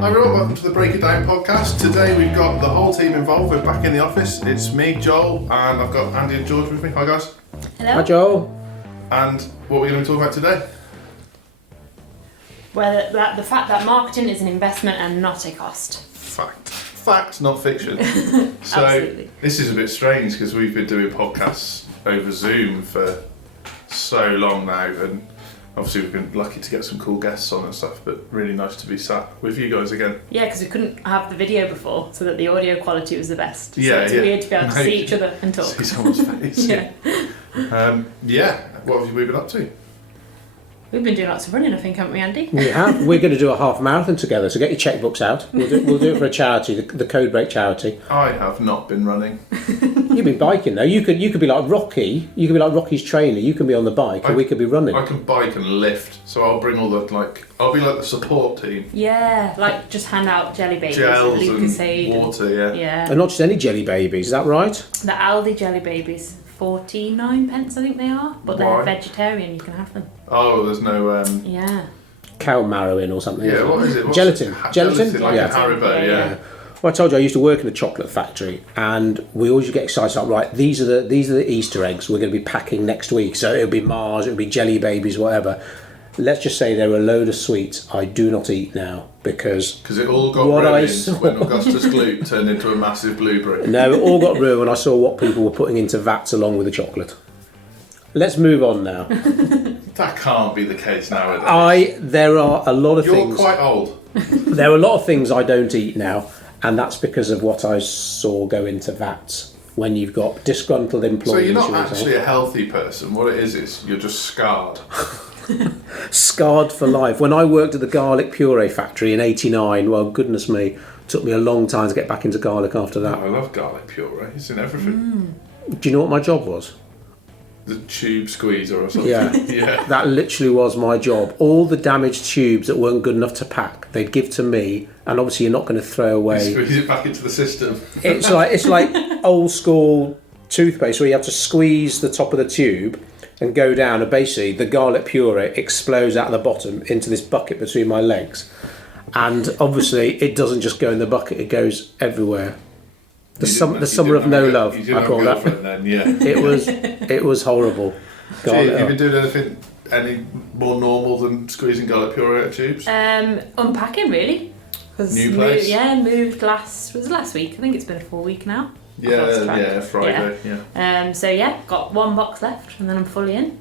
Hi everyone, welcome to the Break It Down podcast. Today we've got the whole team involved. We're back in the office. It's me, Joel, and I've got Andy and George with me. Hi guys. Hello. Hi Joel. And what are we going to be talking about today? Well, the fact that marketing is an investment and not a cost. Fact, not fiction. So Absolutely. this is a bit strange because we've been doing podcasts over Zoom for so long now, and obviously we've been lucky to get some cool guests on and stuff, but really nice to be sat with you guys again. Yeah, because we couldn't have the video before, so that the audio quality was the best. So Yeah, it's yeah. weird to be able to see each other and talk. See someone's face. Yeah. What have you been up to? We've been doing lots of running, I think, haven't we, Andy? We have. We're going to do a half marathon together, so get your checkbooks out. We'll do it for a charity, the Codebreak charity. I have not been running. You've been biking though. You could be like Rocky. You could be like Rocky's trainer. You can be on the bike, and we could be running. I can bike and lift, so I'll bring all the I'll be like the support team. Yeah, like just hand out jelly babies, Gels and Lucozade water, yeah. Yeah. And not just any jelly babies. Is that right? The Aldi jelly babies, 49 pence I think they are, but Why? they're vegetarian. You can have them. Oh, there's no Yeah. Cow marrow in or something. yeah. isn't What it? is it? What's Gelatin. it? Gelatin. Like Yeah. a Haribo, yeah. Well, I told you I used to work in a chocolate factory, and we always get excited. Like, right, these are the Easter eggs we're going to be packing next week. So it'll be Mars, it'll be jelly babies, whatever. Let's just say there are a load of sweets I do not eat now because it all got what I ruined saw- when Augustus Gloop turned into a massive blueberry. No, it all got ruined when I saw what people were putting into vats along with the chocolate. Let's move on now. That can't be the case nowadays. There are a lot of You're things. quite old. There are a lot of things I don't eat now, and that's because of what I saw go into vats when you've got disgruntled So employees. you're not who are actually a healthy person. What it is you're just scarred. scarred for life. When I worked at the garlic puree factory in '89, well, goodness me, it took me a long time to get back into garlic after that. I love garlic puree. It's in everything. Do you know what my job was? The tube squeezer or something. Yeah. Yeah. That literally was my job. All the damaged tubes that weren't good enough to pack, they'd give to me, and obviously you're not going to throw away. Squeeze it back into the system. It's like old school toothpaste where you have to squeeze the top of the tube and go down, and basically the garlic puree explodes out of the bottom into this bucket between my legs, and obviously it doesn't just go in the bucket; it goes everywhere. The summer of no love, I call that. Then, yeah. It was horrible. So have you been doing anything any more normal than squeezing garlic puree out of tubes? Unpacking really. 'Cause New place? moved last week. I think it's been a full week now. I've Yeah, lost track. Friday, yeah. So yeah, got one box left and then I'm fully in.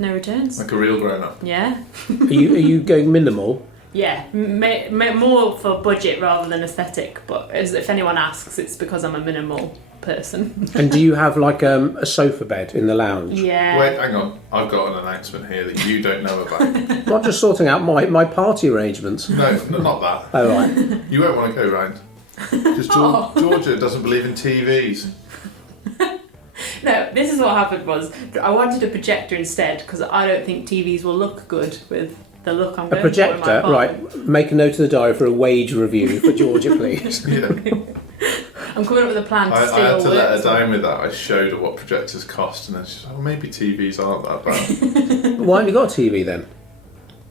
No returns. Like a real grown up. Yeah. Are you going minimal? Yeah, more for budget rather than aesthetic. But if anyone asks, it's because I'm a minimal person. And do you have like a sofa bed in the lounge? Yeah. Wait, hang on. I've got an announcement here that you don't know about. I'm just sorting out my party arrangements. No, not that. Oh right. You won't want to go round. Because Georgia doesn't believe in TVs. No, this is what happened was I wanted a projector instead because I don't think TVs will look good with the look I'm A going projector, for in my right? Make a note of the diary for a wage review for Georgia, please. Yeah. I'm coming up with a plan to I steal had to let her work. down with that. I showed her what projectors cost, and then she's like, "Oh, maybe TVs aren't that bad." Why haven't you got a TV then?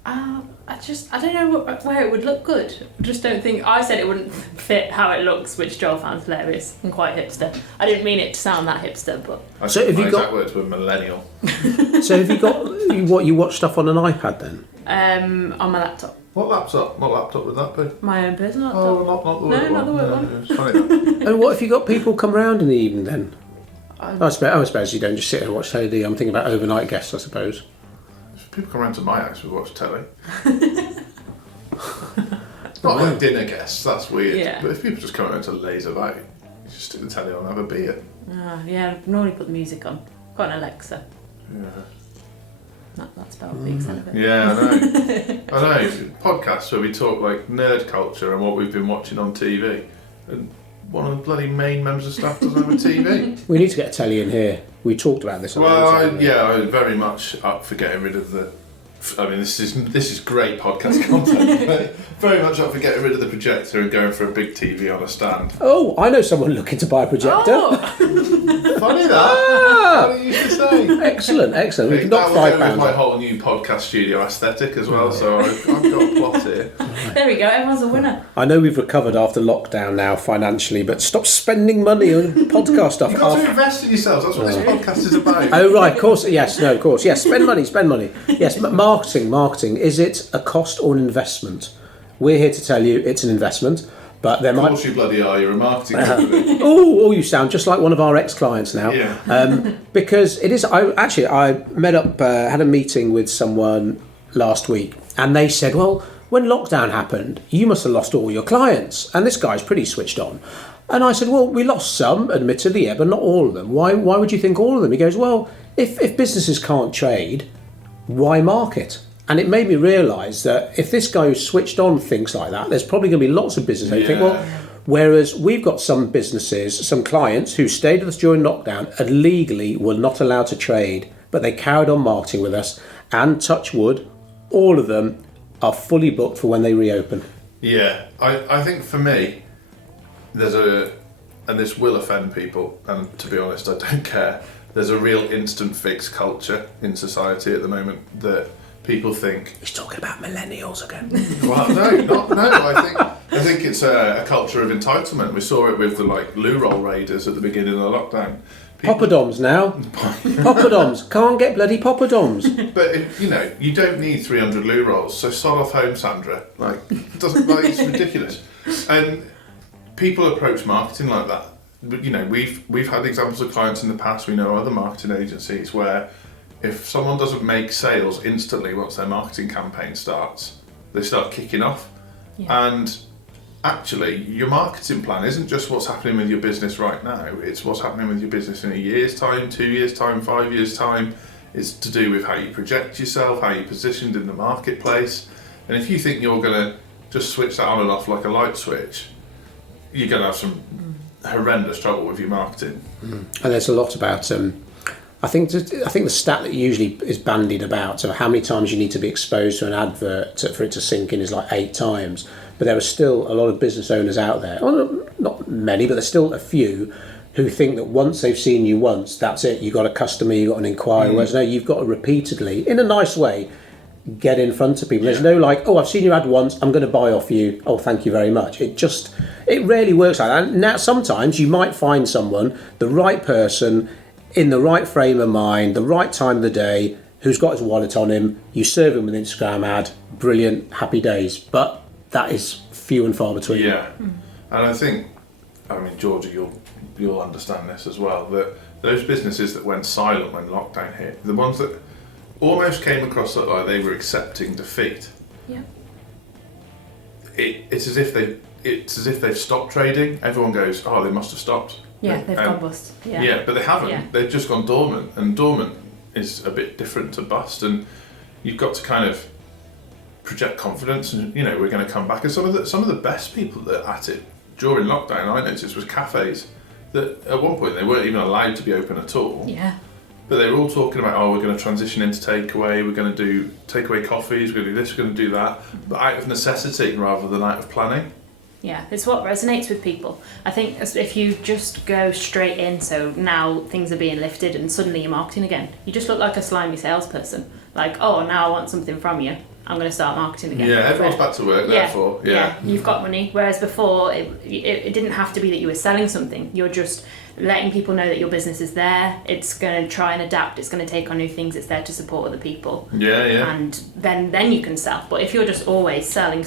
I don't know where it would look good. I just don't think. I said it wouldn't fit how it looks, which Joel found hilarious and quite hipster. I didn't mean it to sound that hipster, but. I So think have my you got- exact words were millennial. So have you got what you watch stuff on an iPad then? On my laptop. What laptop would that be? My own personal laptop. Oh, not the work No, not the work one. one. It's funny that. And what if you got people come round in the evening then? I- I suppose you don't just sit and watch telly. I'm thinking about overnight guests, I suppose. If people come round to my house, we watch telly. Not like dinner guests, that's weird. Yeah. But if people just come around to laze about, you just stick the telly on and have a beer. Yeah, I normally put the music on. Got an Alexa. Yeah. That's about the extent of it. Yeah, I know. I know. Podcasts where we talk like nerd culture and what we've been watching on TV. And one of the bloody main members of staff doesn't have a TV. We need to get a telly in here. We talked about this. Well, I'm very much up for getting rid of the I mean, this is great podcast content. But very much up for getting rid of the projector and going for a big TV on a stand. Oh, I know someone looking to buy a projector. Oh, Funny that. What you used to say. Excellent. We can knock that will £5 go with my off. whole new podcast studio aesthetic as well. So I've got a plot here. there we go. Everyone's a winner. I know we've recovered after lockdown now financially, but stop spending money on podcast stuff. You've got to invest in yourselves. That's what this podcast is about. Oh right, of course. Yes, no, of course. Yes, spend money. Yes, but marketing. Is it a cost or an investment? We're here to tell you it's an investment, but there Of might. course you bloody are. You're a marketing company. Oh, you sound just like one of our ex-clients now. Yeah. Because it is. I met up, had a meeting with someone last week, and they said, "Well, when lockdown happened, you must have lost all your clients." And this guy's pretty switched on. And I said, "Well, we lost some, admittedly, yeah, but not all of them. Why would you think all of them?" He goes, "Well, if businesses can't trade, why market?" And it made me realise that if this guy who's switched on thinks like that, there's probably going to be lots of businesses who think, well, whereas we've got some businesses, some clients who stayed with us during lockdown and legally were not allowed to trade, but they carried on marketing with us, and touch wood, all of them are fully booked for when they reopen. Yeah, I think for me, and this will offend people, and to be honest, I don't care. There's a real instant fix culture in society at the moment that people think. He's talking about millennials again. Well, no. I think it's a culture of entitlement. We saw it with the loo roll raiders at the beginning of the lockdown. Poppadoms now. Poppadoms. Can't get bloody poppadoms. But you don't need 300 loo rolls. So sod off home, Sandra. It's ridiculous. And people approach marketing like that. But, we've had examples of clients in the past. We know other marketing agencies where if someone doesn't make sales instantly once their marketing campaign starts, they start kicking off. Yeah. And actually, your marketing plan isn't just what's happening with your business right now. It's what's happening with your business in a year's time, 2 years' time, 5 years' time. It's to do with how you project yourself, how you're positioned in the marketplace. And if you think you're going to just switch that on and off like a light switch, you're going to have some horrendous trouble with your marketing. And there's a lot about I think the stat that usually is bandied about, so how many times you need to be exposed to an advert for it to sink in, is like 8 times. But there are still a lot of business owners out there, well, not many, but there's still a few who think that once they've seen you once, that's it. You've got a customer, you've got an inquiry. Whereas no, you've got to repeatedly, in a nice way, get in front of people. There's no I've seen your ad once, I'm going to buy off you. Oh, thank you very much. It rarely works like that. And now sometimes you might find someone, the right person, in the right frame of mind, the right time of the day, who's got his wallet on him. You serve him with an Instagram ad, brilliant, happy days. But that is few and far between. Yeah, and I think, Georgia, you'll understand this as well, that those businesses that went silent when lockdown hit, the ones that almost came across that like they were accepting defeat. Yeah. It's as if they've stopped trading. Everyone goes, oh, they must have stopped. Yeah, they've gone bust. Yeah, but they haven't. Yeah. They've just gone dormant, and dormant is a bit different to bust. And you've got to kind of project confidence, and we're going to come back. And some of the best people that at it during lockdown, I noticed, was cafes that at one point they weren't even allowed to be open at all. Yeah. But they were all talking about, we're going to transition into takeaway. We're going to do takeaway coffees. We're going to do this. We're going to do that, but out of necessity rather than out of planning. Yeah, it's what resonates with people. I think if you just go straight in, so now things are being lifted and suddenly you're marketing again, you just look like a slimy salesperson. Like, oh, now I want something from you, I'm going to start marketing again. Yeah, everyone's back to work, therefore. Yeah, you've got money. Whereas before, it didn't have to be that you were selling something. You're just letting people know that your business is there. It's going to try and adapt. It's going to take on new things. It's there to support other people. Yeah, yeah. And then you can sell. But if you're just always selling,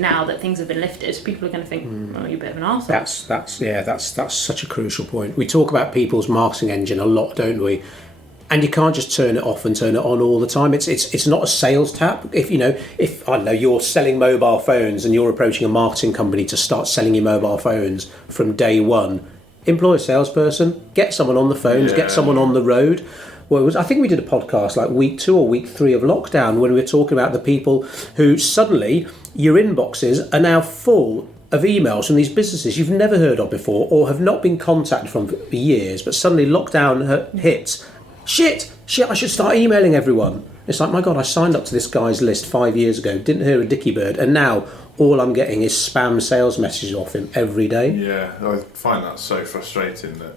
now that things have been lifted, people are going to think, you're a bit of an arsehole. That's such a crucial point. We talk about people's marketing engine a lot, don't we? And you can't just turn it off and turn it on all the time. It's not a sales tap. If I don't know, you're selling mobile phones and you're approaching a marketing company to start selling your mobile phones from day one, employ a salesperson, get someone on the phones, get someone on the road. Well, I think we did a podcast like week 2 or week 3 of lockdown when we were talking about the people who suddenly your inboxes are now full of emails from these businesses you've never heard of before or have not been contacted from for years, but suddenly lockdown hits. Shit, I should start emailing everyone. It's like, my God, I signed up to this guy's list 5 years ago, didn't hear a dicky bird, and now all I'm getting is spam sales messages off him every day. Yeah, I find that so frustrating that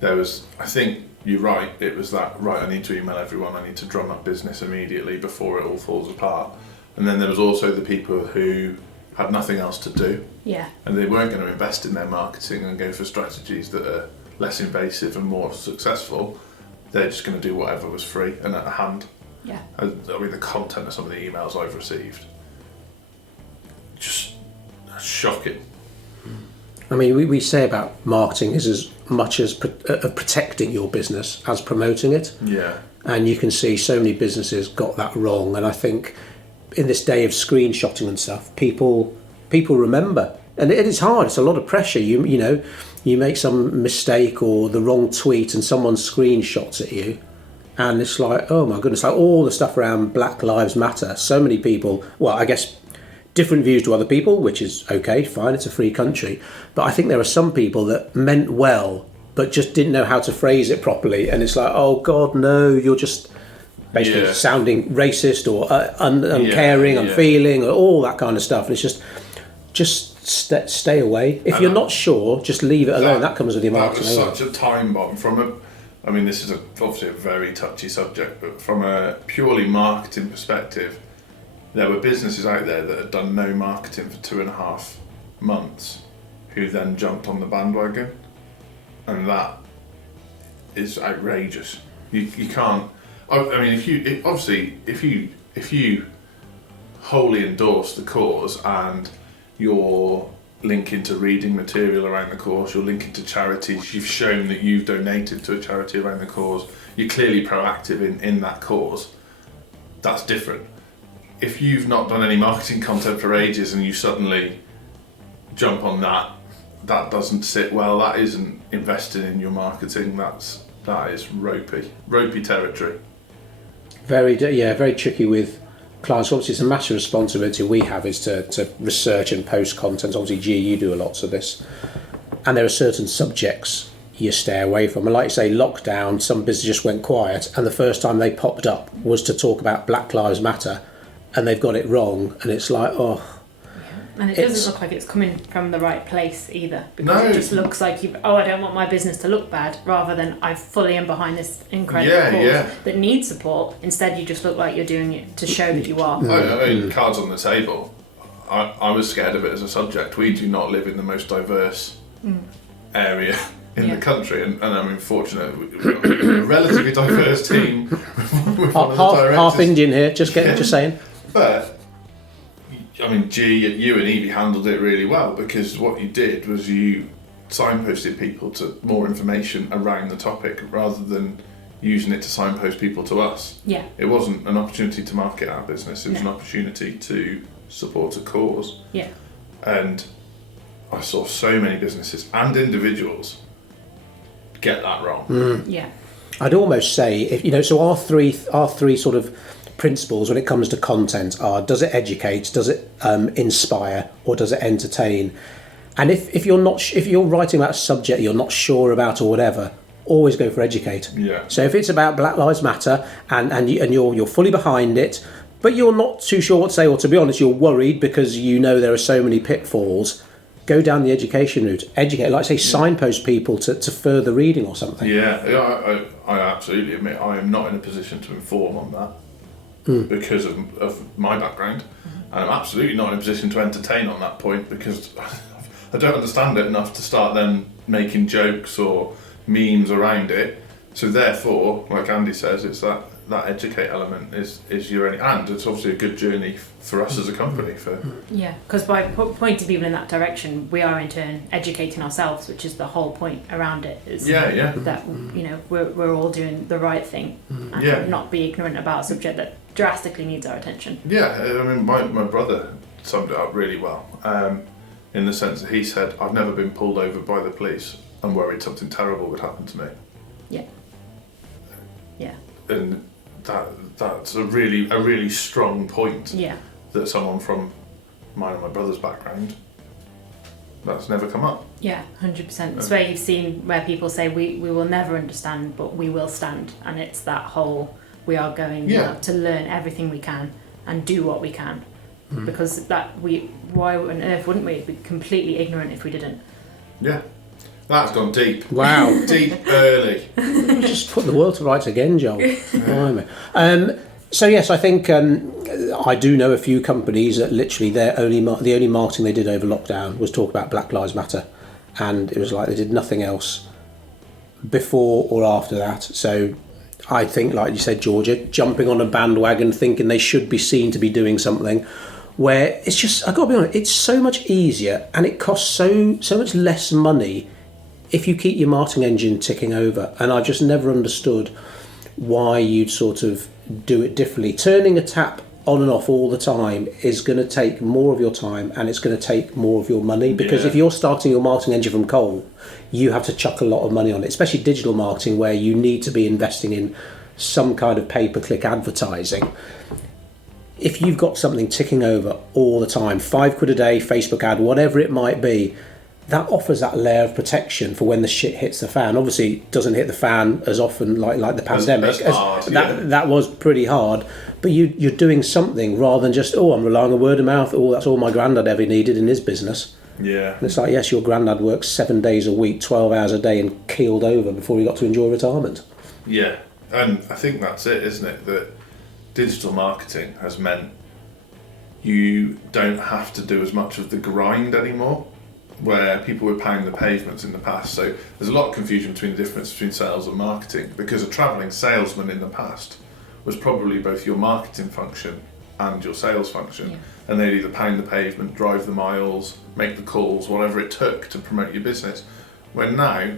there was, I think you're right, it was that, right, I need to email everyone, I need to drum up business immediately before it all falls apart. And then there was also the people who had nothing else to do. Yeah. And they weren't going to invest in their marketing and go for strategies that are less invasive and more successful. They're just going to do whatever was free and at hand. Yeah. I mean, the content of some of the emails I've received, just shocking. I mean, we say about marketing is as much as protecting your business as promoting it. Yeah. And you can see so many businesses got that wrong. And I think in this day of screenshotting and stuff, people remember. And it is hard. It's a lot of pressure. You know, you make some mistake or the wrong tweet and someone screenshots at you. And it's like, oh my goodness, like all the stuff around Black Lives Matter. So many people, well, I guess different views to other people, which is okay, fine, it's a free country. But I think there are some people that meant well, but just didn't know how to phrase it properly. And it's like, oh God, no, you're just basically sounding racist or uncaring, unfeeling, or all that kind of stuff. And it's just stay away. If you're not sure, just leave it alone. That comes with your marketing. That was such a time bomb I mean, this is obviously a very touchy subject, but from a purely marketing perspective, there were businesses out there that had done no marketing for 2.5 months who then jumped on the bandwagon, and that is outrageous. You can't. I mean, if you wholly endorse the cause and you're linking to reading material around the cause, you're linking to charities, you've shown that you've donated to a charity around the cause, you're clearly proactive in that cause, that's different. If you've not done any marketing content for ages and you suddenly jump on that doesn't sit well, that isn't investing in your marketing, that is ropey territory. Very tricky with clients. Obviously it's a massive responsibility we have is to research and post content. Obviously G, you do a lot of this, and there are certain subjects you stay away from. And like you say, lockdown, some business just went quiet, and the first time they popped up was to talk about Black Lives Matter, and they've got it wrong, and it's like, oh. And it doesn't look like it's coming from the right place either, because it just looks like I don't want my business to look bad, rather than I fully am behind this incredible cause that needs support. Instead, you just look like you're doing it to show that you are. I mean, cards on the table. I was scared of it as a subject. We do not live in the most diverse area in the country, and I'm fortunate. We're a relatively diverse team. Half Indian here, just saying. But I mean, you and Evie handled it really well, because what you did was you signposted people to more information around the topic rather than using it to signpost people to us. Yeah. It wasn't an opportunity to market our business, it was an opportunity to support a cause. Yeah. And I saw so many businesses and individuals get that wrong. Yeah. I'd almost say, if so our three sort of principles when it comes to content are: does it educate, does it inspire, or does it entertain? And if you're writing about a subject you're not sure about or whatever, always go for educate. Yeah. So if it's about Black Lives Matter and you're fully behind it, but you're not too sure what to say, or to be honest, you're worried because you know there are so many pitfalls, go down the education route. Educate, like say, signpost people to further reading or something. Yeah, I absolutely admit I am not in a position to inform on that because of my background. And I'm absolutely not in a position to entertain on that point because I don't understand it enough to start then making jokes or memes around it. So therefore, like Andy says, it's that educate element is your only, and it's obviously a good journey for us as a company. Because by pointing people in that direction, we are in turn educating ourselves, which is the whole point around it. Is that we're all doing the right thing and not be ignorant about a subject that drastically needs our attention. Yeah, I mean, my brother summed it up really well, in the sense that he said, "I've never been pulled over by the police and worried something terrible would happen to me." Yeah. And that's a really strong point. Yeah. That someone from mine and my brother's background, that's never come up. Yeah, 100%. It's where you've seen where people say we will never understand, but we will stand, and it's that whole we are going Yeah. to learn everything we can and do what we can. Because why on earth wouldn't we be completely ignorant if we didn't? Yeah. That's gone deep. Wow. Deep early. Just put the world to rights again, Joel. Blimey. So yes, I think I do know a few companies that literally the only marketing they did over lockdown was talk about Black Lives Matter, and it was like they did nothing else before or after that. So I think, like you said, Georgia, jumping on a bandwagon, thinking they should be seen to be doing something, where it's just, I've got to be honest, it's so much easier and it costs so much less money if you keep your marketing engine ticking over. And I just never understood why you'd sort of do it differently. Turning a tap on and off all the time is going to take more of your time, and it's going to take more of your money, because if you're starting your marketing engine from cold, you have to chuck a lot of money on it, especially digital marketing, where you need to be investing in some kind of pay-per-click advertising. If you've got something ticking over all the time, £5 a day, Facebook ad, whatever it might be, that offers that layer of protection for when the shit hits the fan. Obviously, it doesn't hit the fan as often like the pandemic. That was pretty hard, but you're doing something rather than just, I'm relying on word of mouth. That's all my granddad ever needed in his business. Yeah. And it's like, yes, your granddad worked 7 days a week, 12 hours a day, and keeled over before he got to enjoy retirement. Yeah, and I think that's it, isn't it? That digital marketing has meant you don't have to do as much of the grind anymore, where people were pounding the pavements in the past. So there's a lot of confusion between the difference between sales and marketing, because a travelling salesman in the past was probably both your marketing function and your sales function, and they'd either pound the pavement, drive the miles, make the calls, whatever it took to promote your business. When now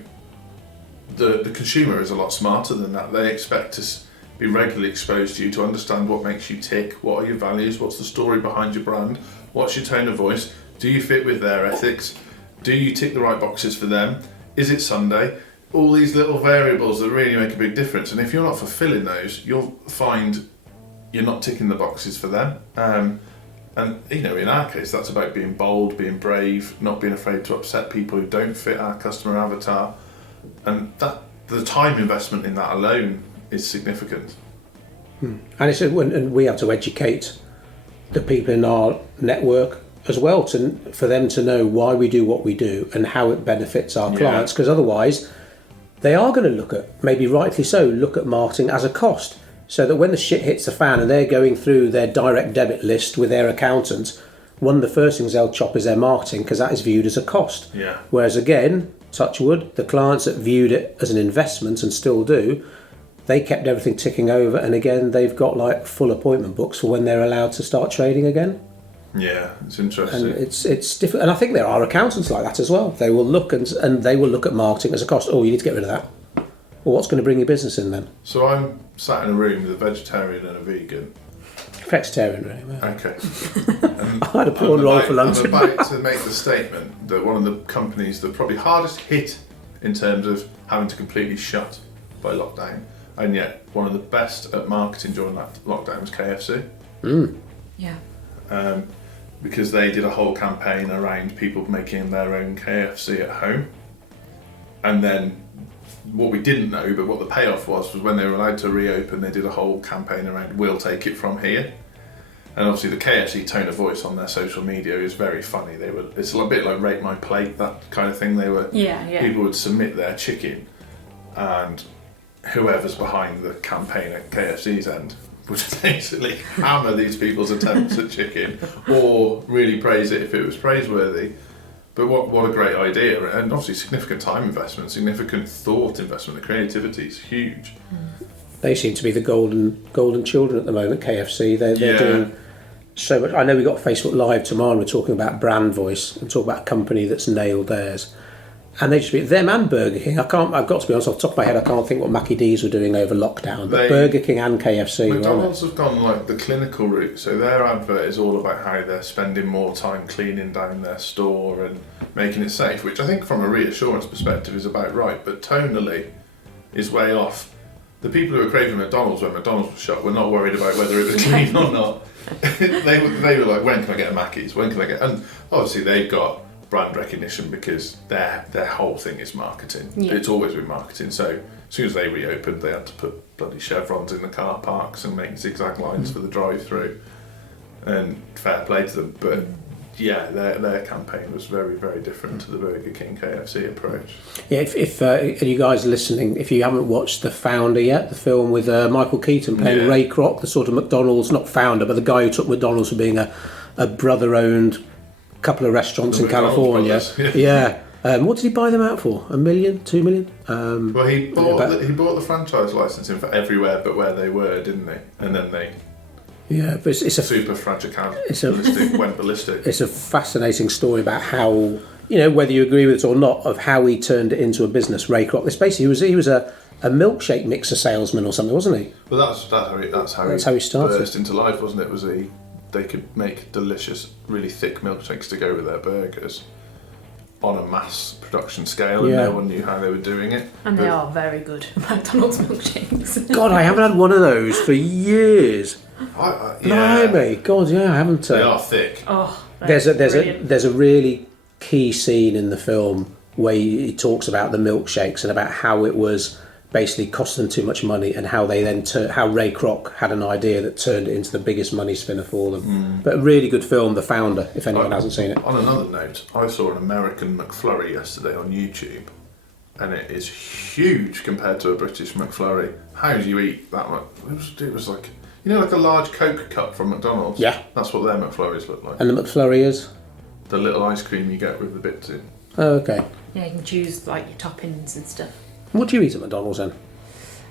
the consumer is a lot smarter than that. They expect to be regularly exposed to you, to understand what makes you tick, what are your values, what's the story behind your brand, what's your tone of voice, do you fit with their ethics, do you tick the right boxes for them, is it Sunday? All these little variables that really make a big difference, and if you're not fulfilling those, you'll find you're not ticking the boxes for them. And in our case, that's about being bold, being brave, not being afraid to upset people who don't fit our customer avatar, and that the time investment in that alone is significant. And we have to educate the people in our network as well, for them to know why we do what we do and how it benefits our clients, because otherwise they are going to look at, maybe rightly so, look at marketing as a cost, so that when the shit hits the fan and they're going through their direct debit list with their accountant, one of the first things they'll chop is their marketing, because that is viewed as a cost. Whereas again, touch wood, the clients that viewed it as an investment and still do, they kept everything ticking over, and again they've got like full appointment books for when they're allowed to start trading again. Yeah, it's interesting. And it's different, and I think there are accountants like that as well. They will look and they will look at marketing as a cost. You need to get rid of that. Well, what's going to bring your business in then? So I'm sat in a room with a vegetarian and a vegan. Flexitarian, really. Yeah. Okay. I had a prawn roll for lunch. I'm about to make the statement that one of the companies that probably hardest hit in terms of having to completely shut by lockdown, and yet one of the best at marketing during that lockdown was KFC. Yeah. Because they did a whole campaign around people making their own KFC at home. And then what we didn't know, but what the payoff was when they were allowed to reopen, they did a whole campaign around "we'll take it from here." And obviously the KFC tone of voice on their social media is very funny. It's a bit like Rate My Plate, that kind of thing. People would submit their chicken, and whoever's behind the campaign at KFC's end would basically hammer these people's attempts at chicken, or really praise it if it was praiseworthy. But what a great idea, and obviously significant time investment, significant thought investment. The creativity is huge. They seem to be the golden children at the moment, KFC. They're doing so much. I know we got Facebook Live tomorrow and we're talking about brand voice and talk about a company that's nailed theirs. And they just be them and Burger King. I've got to be honest, off the top of my head, I can't think what Mackie D's were doing over lockdown. But Burger King and KFC. McDonald's have gone like the clinical route. So their advert is all about how they're spending more time cleaning down their store and making it safe, which I think from a reassurance perspective is about right, but tonally is way off. The people who are craving McDonald's when McDonald's was shut were not worried about whether it was clean or not. They were like, when can I get a Mackey's? When can I get? And obviously they've got brand recognition because their whole thing is marketing. Yeah. It's always been marketing. So as soon as they reopened, they had to put bloody chevrons in the car parks and make zigzag lines for the drive-through. And fair play to them, but yeah, their campaign was very, very different to the Burger King KFC approach. Yeah, if you guys listening, if you haven't watched The Founder yet, the film with Michael Keaton playing Ray Kroc, the sort of McDonald's, not founder, but the guy who took McDonald's from being a brother-owned couple of restaurants in California. Yeah. What did he buy them out for? $1 million, $2 million? Well, he bought the franchise licensing for everywhere but where they were, didn't he? And then they but it's a super fragile went ballistic. It's a fascinating story about how, whether you agree with it or not, of how he turned it into a business. Ray Kroc. This basically he was a milkshake mixer salesman or something, wasn't he? Well, that's how he started. Burst into life, wasn't it? They could make delicious, really thick milkshakes to go with their burgers on a mass production scale, and no one knew how they were doing it. And they are very good, McDonald's milkshakes. God, I haven't had one of those for years. Blimey, God, I haven't. They are thick. Oh, there's a really key scene in the film where he talks about the milkshakes and about how it was basically costing them too much money, and how they then how Ray Kroc had an idea that turned it into the biggest money spinner for them. But a really good film, The Founder, if anyone hasn't seen it. On another note, I saw an American McFlurry yesterday on YouTube, and it is huge compared to a British McFlurry. How do you eat that much? It was like, like a large Coke cup from McDonald's? Yeah. That's what their McFlurries look like. And the McFlurry is? The little ice cream you get with the bits in. Oh, okay. Yeah, you can choose like your toppings and stuff. What do you eat at McDonald's then?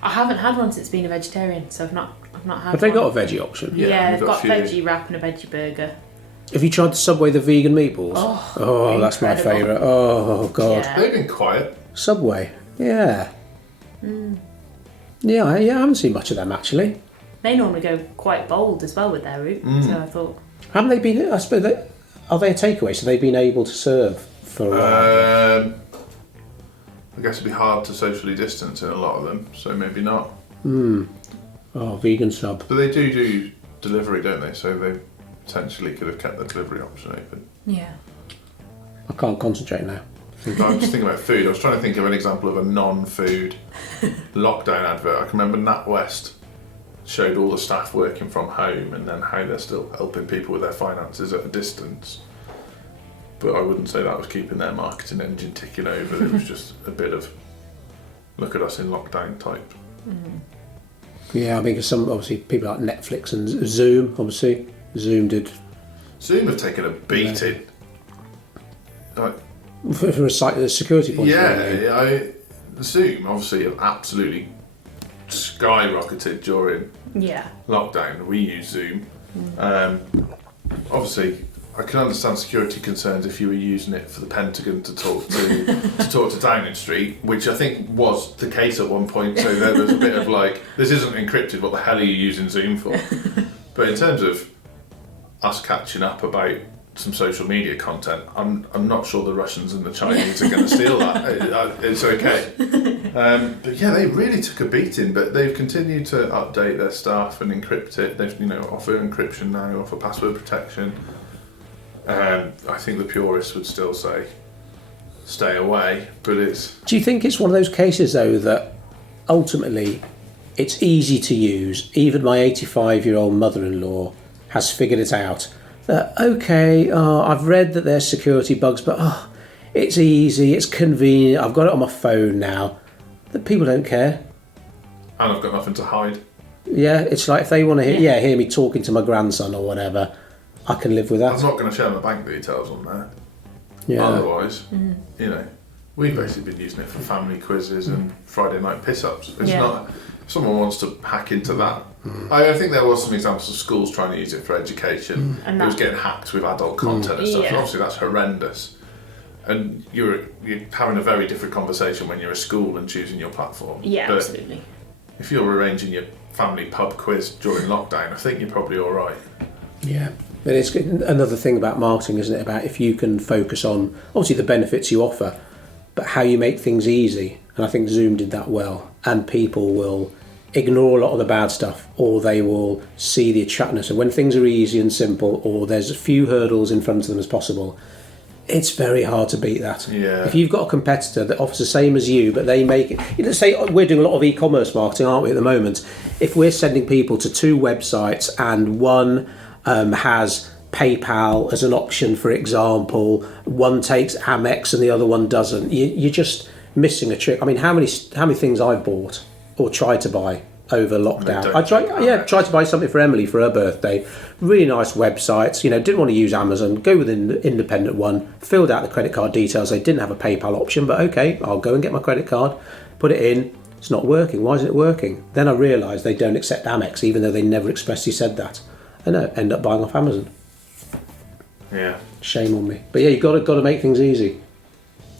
I haven't had one since being a vegetarian, so I've not had. Have they got a veggie option? Yeah, they've got veggie wrap and a veggie burger. Have you tried the Subway, the vegan meatballs? Oh, that's my favourite. Oh, God. Yeah. They've been quiet. Subway, yeah. Yeah, I haven't seen much of them, actually. They normally go quite bold as well with their route, so I thought... Haven't they been... I suppose are they a takeaway, so they've been able to serve for a while? I guess it'd be hard to socially distance in a lot of them, so maybe not. Oh, vegan sub. But they do delivery, don't they? So they potentially could have kept the delivery option open. Yeah. I can't concentrate now. I'm just thinking about food. I was trying to think of an example of a non-food lockdown advert. I can remember NatWest showed all the staff working from home and then how they're still helping people with their finances at a distance. But I wouldn't say that was keeping their marketing engine ticking over. It was just a bit of look at us in lockdown type. Yeah, I mean, some obviously people like Netflix and Zoom. Obviously, Zoom have taken a beating. Like, for a security point of view. Zoom obviously have absolutely skyrocketed during lockdown. We use Zoom. Obviously, I can understand security concerns if you were using it for the Pentagon to talk to Downing Street, which I think was the case at one point. So there was a bit of like, this isn't encrypted. What the hell are you using Zoom for? But in terms of us catching up about some social media content, I'm not sure the Russians and the Chinese are going to steal that. It's okay. But yeah, they really took a beating, but they've continued to update their stuff and encrypt it. They've offer encryption now, offer password protection. I think the purists would still say stay away, but it's... Do you think it's one of those cases though that ultimately it's easy to use? Even my 85-year-old mother-in-law has figured it out. That, okay, I've read that there's security bugs, but it's easy, it's convenient, I've got it on my phone now. That people don't care. And I've got nothing to hide. Yeah, it's like if they want to hear me talking to my grandson or whatever, I can live with that. I'm not going to share my bank details on there. Yeah. Otherwise, we've basically been using it for family quizzes and Friday night piss-ups. It's not... If someone wants to hack into that, I think there was some examples of schools trying to use it for education. And it was getting hacked with adult content and stuff. Yeah. And obviously, that's horrendous. And you're having a very different conversation when you're a school and choosing your platform. Yeah, but absolutely. if you're arranging your family pub quiz during lockdown, I think you're probably all right. Yeah. But it's another thing about marketing, isn't it? About if you can focus on obviously the benefits you offer, but how you make things easy. And I think Zoom did that well. And people will ignore a lot of the bad stuff, or they will see the attractiveness. And when things are easy and simple, or there's a few hurdles in front of them as possible, It's very hard to beat that. Yeah. If you've got a competitor that offers the same as you, but they make it... say we're doing a lot of e-commerce marketing, aren't we, at the moment? If we're sending people to 2 websites and one has PayPal as an option, for example, one takes Amex and the other one doesn't, you're just missing a trick. I mean, how many things I've bought or tried to buy over lockdown. I tried to buy something for Emily for her birthday. Really nice websites, didn't want to use Amazon, go with an independent one, filled out the credit card details. They didn't have a PayPal option, but okay, I'll go and get my credit card, put it in. It's not working. Why isn't it working? Then I realised they don't accept Amex, even though they never expressly said that. And I end up buying off Amazon. Yeah. Shame on me. But yeah, you've got to make things easy.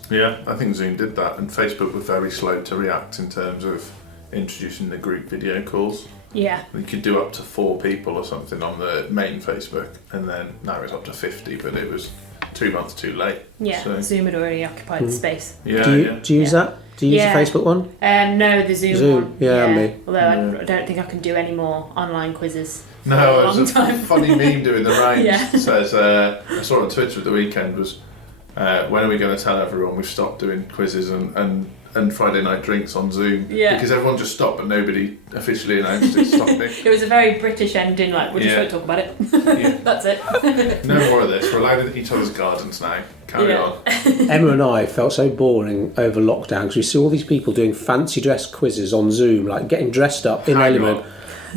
Yeah, I think Zoom did that, and Facebook was very slow to react in terms of introducing the group video calls. Yeah. You could do up to 4 people or something on the main Facebook, and then now it's up to 50, but it was 2 months too late. Yeah, so. Zoom had already occupied the space. Yeah, do you use that? Do you use the Facebook one? No, the Zoom one. Yeah, me. Although I don't think I can do any more online quizzes. No, it was a funny meme doing the rounds. Yeah. It says, I saw it on Twitter at the weekend, was when are we going to tell everyone we've stopped doing quizzes and Friday night drinks on Zoom? Yeah. Because everyone just stopped, but nobody officially announced it's stopping. It was a very British ending, like, we just won't talk about it. Yeah. That's it. No more of this. We're allowed in each other's gardens now. Carry on. Emma and I felt so boring over lockdown because we see all these people doing fancy dress quizzes on Zoom, like getting dressed up in element.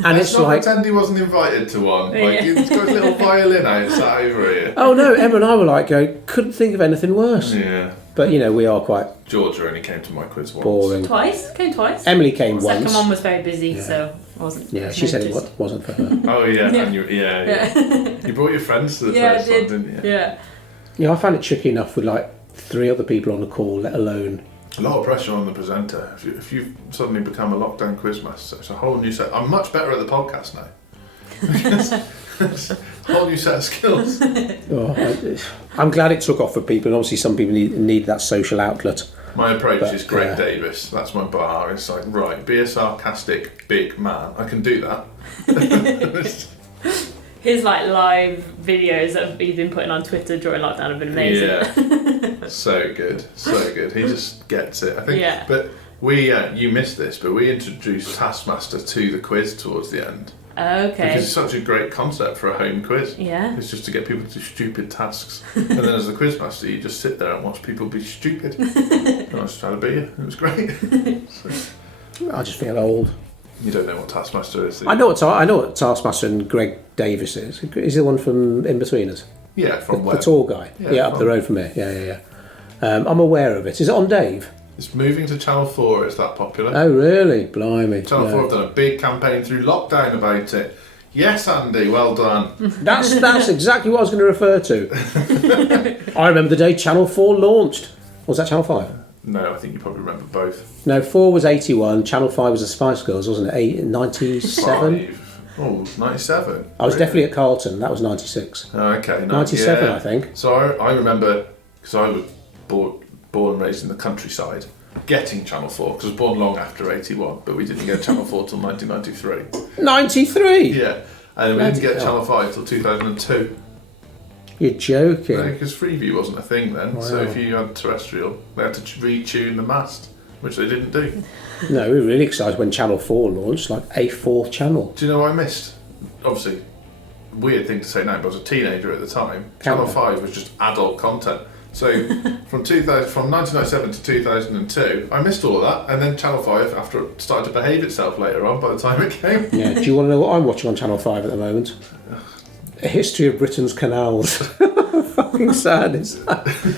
And Let's it's not like, pretend he wasn't invited to one. Like, he's got his little violin out sat over here. oh no, Emma and I were like, couldn't think of anything worse. Yeah. But we are quite Georgia only came to my quiz once. boring. Came twice. Emily came The once. second one was very busy, so I wasn't. Yeah, she said it wasn't for her. Oh yeah, and you brought your friends to the first one, didn't you? Yeah. Yeah, I found it tricky enough with like 3 other people on the call, let alone. A lot of pressure on the presenter. If you've suddenly become a lockdown quizmaster, it's a whole new set. I'm much better at the podcast now. It's a whole new set of skills. I'm glad it took off for people, and obviously some people need that social outlet. My approach is Greg Davis. That's my bar. It's like, right, be a sarcastic big man. I can do that. His live videos that he's been putting on Twitter during lockdown have been amazing. Yeah, so good. He just gets it. I think. Yeah. But you missed this, but we introduced Taskmaster to the quiz towards the end. Okay. Because it's such a great concept for a home quiz. Yeah. It's just to get people to do stupid tasks, and then as the quizmaster, you just sit there and watch people be stupid. And I was trying to be you. It was great. I just feel old. You don't know what Taskmaster is. I know what Taskmaster and Greg Davis is. Is he the one from In Between Us? Yeah, from the tall guy. Yeah, up the road from here. Yeah. I'm aware of it. Is it on Dave? It's moving to Channel 4. It's that popular. Oh, really? Blimey. Channel 4 have done a big campaign through lockdown about it. Yes, Andy, well done. That's exactly what I was going to refer to. I remember the day Channel 4 launched. Was that Channel 5? No, I think you probably remember both. No, 4 was 81, Channel 5 was the Spice Girls, wasn't it? 97? Oh, 97. I was definitely at Carlton, that was 96. Oh, okay. 97, yeah. I think. So I remember, because I was born and raised in the countryside, getting Channel 4, because I was born long after 81, but we didn't get Channel 4 till 1993. 93? Yeah, and we didn't get Channel 5 till 2002. You're joking. No, because Freeview wasn't a thing then, wow. So if you had terrestrial, they had to retune the mast, which they didn't do. No, we were really excited when Channel 4 launched, like a 4th channel. Do you know what I missed? Obviously, weird thing to say now, but I was a teenager at the time. Channel 5 was just adult content. So from 1997 to 2002, I missed all of that, and then Channel 5, after it started to behave itself later on, by the time it came. Yeah, do you want to know what I'm watching on Channel 5 at the moment? A history of Britain's canals. Fucking sad. It's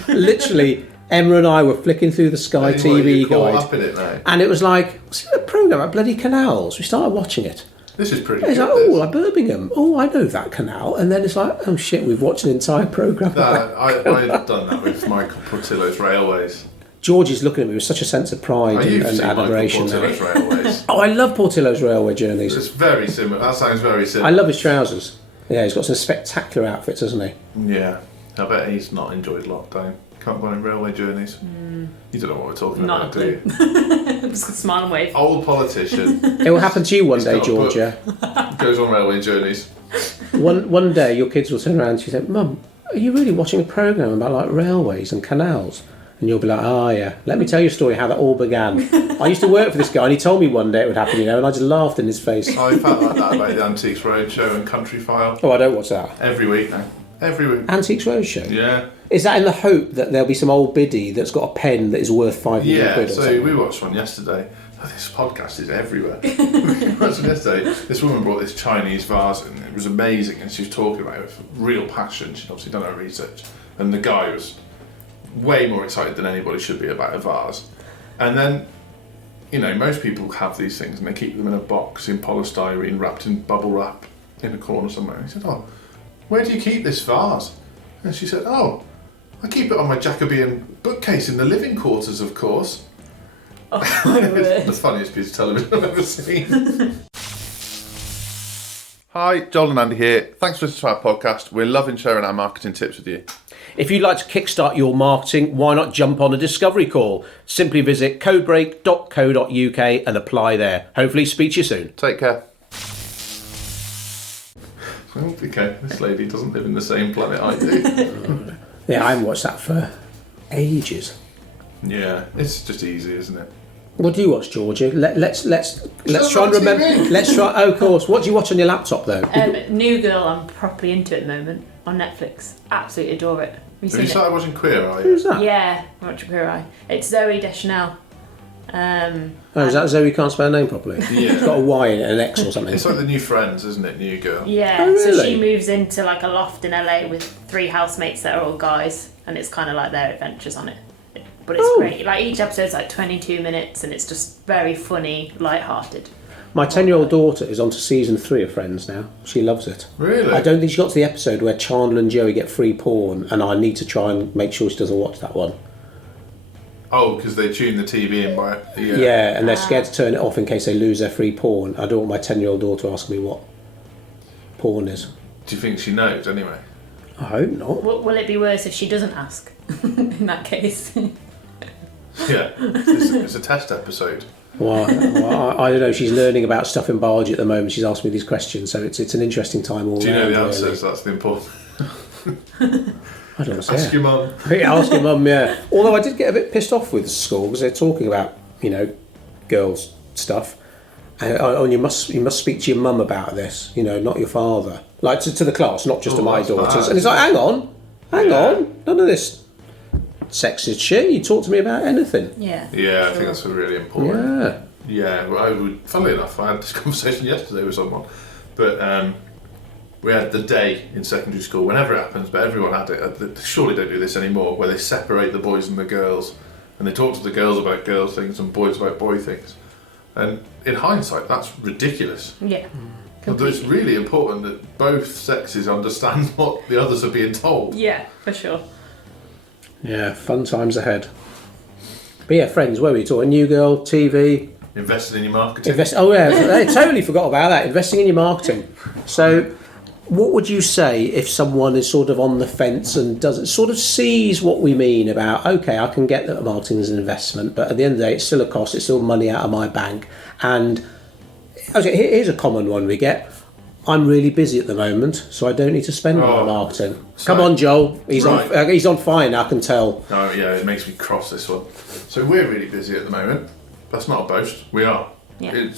literally, Emma and I were flicking through the Sky TV guide. Up in it now. And it was like, what's the programme about bloody canals? We started watching it. This is pretty It's good. like, oh, like Birmingham. Oh, I know that canal. And then it's like, oh shit, we've watched an entire programme. I've done that with Michael Portillo's Railways. Georgie's looking at me with such a sense of pride and admiration. Portillo's Railways. Oh, I love Portillo's Railway Journeys. It's very similar. That sounds very similar. I love his trousers. Yeah, he's got some spectacular outfits, hasn't he? Yeah. I bet he's not enjoyed lockdown. Can't go on Railway Journeys. You don't know what we're talking about, do you? Just smile and wave. Old politician. It will happen to you one day, Georgia. Goes on Railway Journeys. One day your kids will turn around and you say, Mum, are you really watching a programme about like railways and canals? And you'll be like, oh yeah, let me tell you a story how that all began. I used to work for this guy and he told me one day it would happen, and I just laughed in his face. I felt like that about the Antiques Roadshow and Country File. Oh, I don't watch that. Every week now. Every week. Antiques Roadshow? Yeah. Is that in the hope that there'll be some old biddy that's got a pen that is worth 500 quid or so something? we watched one yesterday. Oh, this podcast is everywhere. We watched one yesterday. This woman brought this Chinese vase and it was amazing, and she was talking about it with real passion. She'd obviously done her research. And the guy was way more excited than anybody should be about a vase. And then, most people have these things and they keep them in a box in polystyrene wrapped in bubble wrap in a corner somewhere. And he said, oh, where do you keep this vase? And she said, oh, I keep it on my Jacobean bookcase in the living quarters, of course. Oh, my It's word. the funniest piece of television I've ever seen. Hi, Joel and Andy here. Thanks for listening to our podcast. We're loving sharing our marketing tips with you. If you'd like to kickstart your marketing, why not jump on a discovery call? Simply visit codebreak.co.uk and apply there. Hopefully speak to you soon. Take care. Okay, this lady doesn't live in the same planet I do. Yeah, I haven't watched that for ages. Yeah, it's just easy, isn't it? What do you watch, Georgia? Let's try and on remember. TV. Let's try. Oh, of course. What do you watch on your laptop though? New Girl, I'm properly into at the moment on Netflix. Absolutely adore it. Have you Have seen you it? started watching Queer Eye? Who's that? Yeah, watch Queer Eye. It's Zoe Deschanel. Oh, is that Zoe can't spell her name properly? It's got a Y in it, an X or something. It's like the new Friends, isn't it? New Girl. Yeah, Oh, so really? she moves into like a loft in LA with 3 housemates that are all guys, and it's kind of like their adventures on it. But it's great. Like each episode's like 22 minutes, and it's just very funny, light-hearted. My 10-year-old daughter is on to season 3 of Friends now. She loves it. Really? I don't think she got to the episode where Chandler and Joey get free porn, and I need to try and make sure she doesn't watch that one. Oh, because they tune the TV in by... Yeah, and they're scared to turn it off in case they lose their free porn. I don't want my 10-year-old daughter to ask me what porn is. Do you think she knows, anyway? I hope not. Will it be worse if she doesn't ask? In that case. Yeah. It's a test episode. Well, I don't know. She's learning about stuff in biology at the moment. She's asking me these questions, so it's an interesting time all Do you know the round, answers? That's the important... I don't know. Ask your mum. Yeah, ask your mum, yeah. Although I did get a bit pissed off with school because they're talking about, girls' stuff. And you must speak to your mum about this, not your father. Like to the class, not just to my that's daughters. bad. And it's like, hang on. None of this sexist shit. You talk to me about anything. Yeah. Yeah, I think that's really important. Yeah. Yeah, well, I would. Funnily enough, I had this conversation yesterday with someone, but we had the day in secondary school. Whenever it happens, but everyone had it. They surely don't do this anymore, where they separate the boys and the girls, and they talk to the girls about girl things and boys about boy things. And in hindsight, that's ridiculous. Yeah. Although it's really important that both sexes understand what the others are being told. Yeah, for sure. Yeah, fun times ahead. But yeah, Friends, where were you talking? New Girl, TV... Investing in your marketing. Oh yeah, I totally forgot about that. Investing in your marketing. So, what would you say if someone is sort of on the fence and doesn't sort of sees what we mean about? Okay, I can get that marketing as an investment, but at the end of the day, it's still a cost. It's still money out of my bank. And okay, here's a common one we get. I'm really busy at the moment, so I don't need to spend on marketing. Come on, Joel. He's on fire now, I can tell. Oh yeah, it makes me cross this one. So we're really busy at the moment. That's not a boast. We are. Yeah.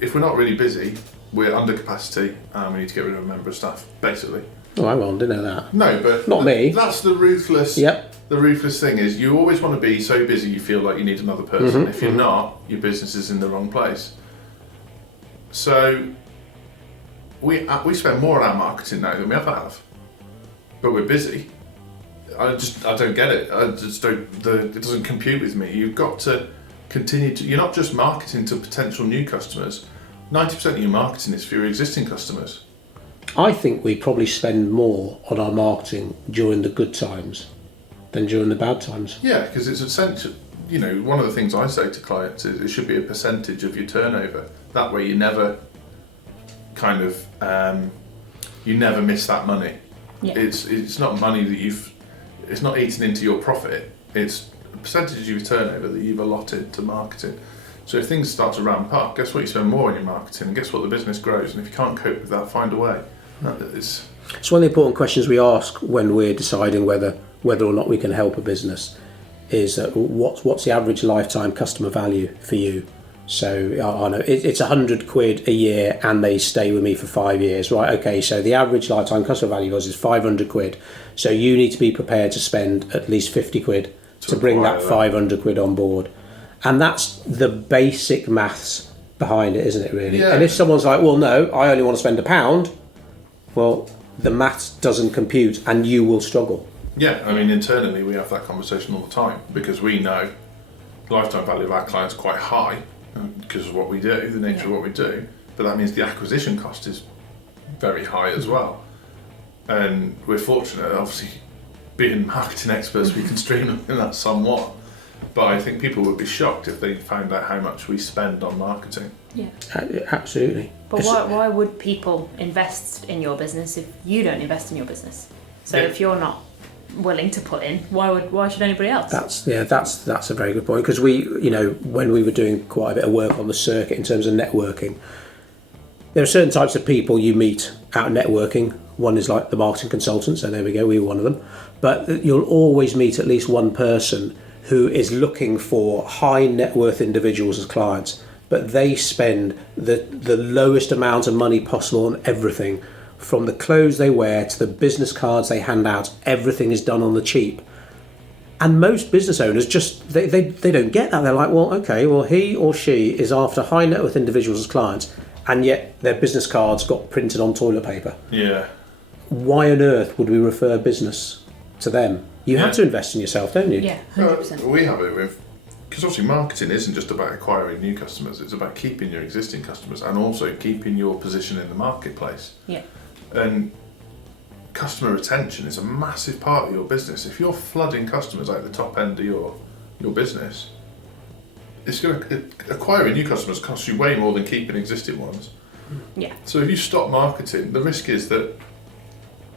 If we're not really busy, we're under capacity and we need to get rid of a member of staff, basically. Oh, hang on, didn't know that. No, but Not me. That's the ruthless. Yep. The ruthless thing is, you always want to be so busy you feel like you need another person. If you're not, your business is in the wrong place. So we spend more on our marketing now than we ever have, but we're busy. I don't get it. It doesn't compute with me. You've got to continue to. You're not just marketing to potential new customers. 90% of your marketing is for your existing customers. I think we probably spend more on our marketing during the good times than during the bad times. Yeah, because it's essential. One of the things I say to clients is it should be a percentage of your turnover. That way, you never you never miss that money. Yeah. It's not money that it's not eaten into your profit. It's a percentage of your turnover that you've allotted to marketing. So if things start to ramp up, guess what? You spend more on your marketing, and guess what? The business grows. And if you can't cope with that, find a way. So one of the important questions we ask when we're deciding whether or not we can help a business is what's the average lifetime customer value for you? So I know it's £100 a year and they stay with me for 5 years, right? Okay, so the average lifetime customer value of us is £500. So you need to be prepared to spend at least £50 to bring that £500 on board. And that's the basic maths behind it, isn't it, really? Yeah. And if someone's like, well, no, I only want to spend £1, well, the maths doesn't compute and you will struggle. Yeah, I mean, internally we have that conversation all the time because we know the lifetime value of our clients is quite high because of what we do, the nature of what we do, but that means the acquisition cost is very high as well. And we're fortunate, obviously, being marketing experts, we can streamline that somewhat. But I think people would be shocked if they found out how much we spend on marketing. Yeah. Absolutely. But why would people invest in your business if you don't invest in your business? So if you're not willing to put in, why should anybody else? That's a very good point, because we, when we were doing quite a bit of work on the circuit in terms of networking, there are certain types of people you meet out networking. One is like the marketing consultants, so there we go, we were one of them. But you'll always meet at least one person who is looking for high net worth individuals as clients, but they spend the lowest amount of money possible on everything. From the clothes they wear to the business cards they hand out, everything is done on the cheap. And most business owners just, they don't get that. They're like, well, okay, well, he or she is after high net worth individuals as clients, and yet their business cards got printed on toilet paper. Yeah. Why on earth would we refer business to them? You have to invest in yourself, don't you? Yeah, 100%. We have it with, because obviously marketing isn't just about acquiring new customers, it's about keeping your existing customers and also keeping your position in the marketplace. Yeah. And customer retention is a massive part of your business. If you're flooding customers at the top end of your business, it's going to acquiring new customers costs you way more than keeping existing ones. Yeah. So if you stop marketing, the risk is that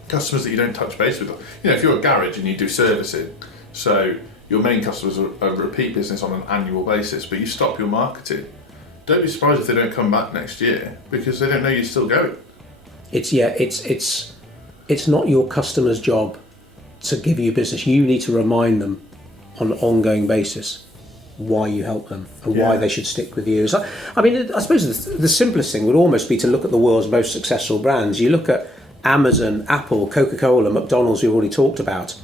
customers that you don't touch base with, if you're a garage and you do servicing, so your main customers are a repeat business on an annual basis, but you stop your marketing, don't be surprised if they don't come back next year because they don't know you're still going. It's not your customer's job to give you business. You need to remind them on an ongoing basis why you help them and why they should stick with you. So, I suppose the simplest thing would almost be to look at the world's most successful brands. You look at Amazon, Apple, Coca-Cola, McDonald's, we've already talked about.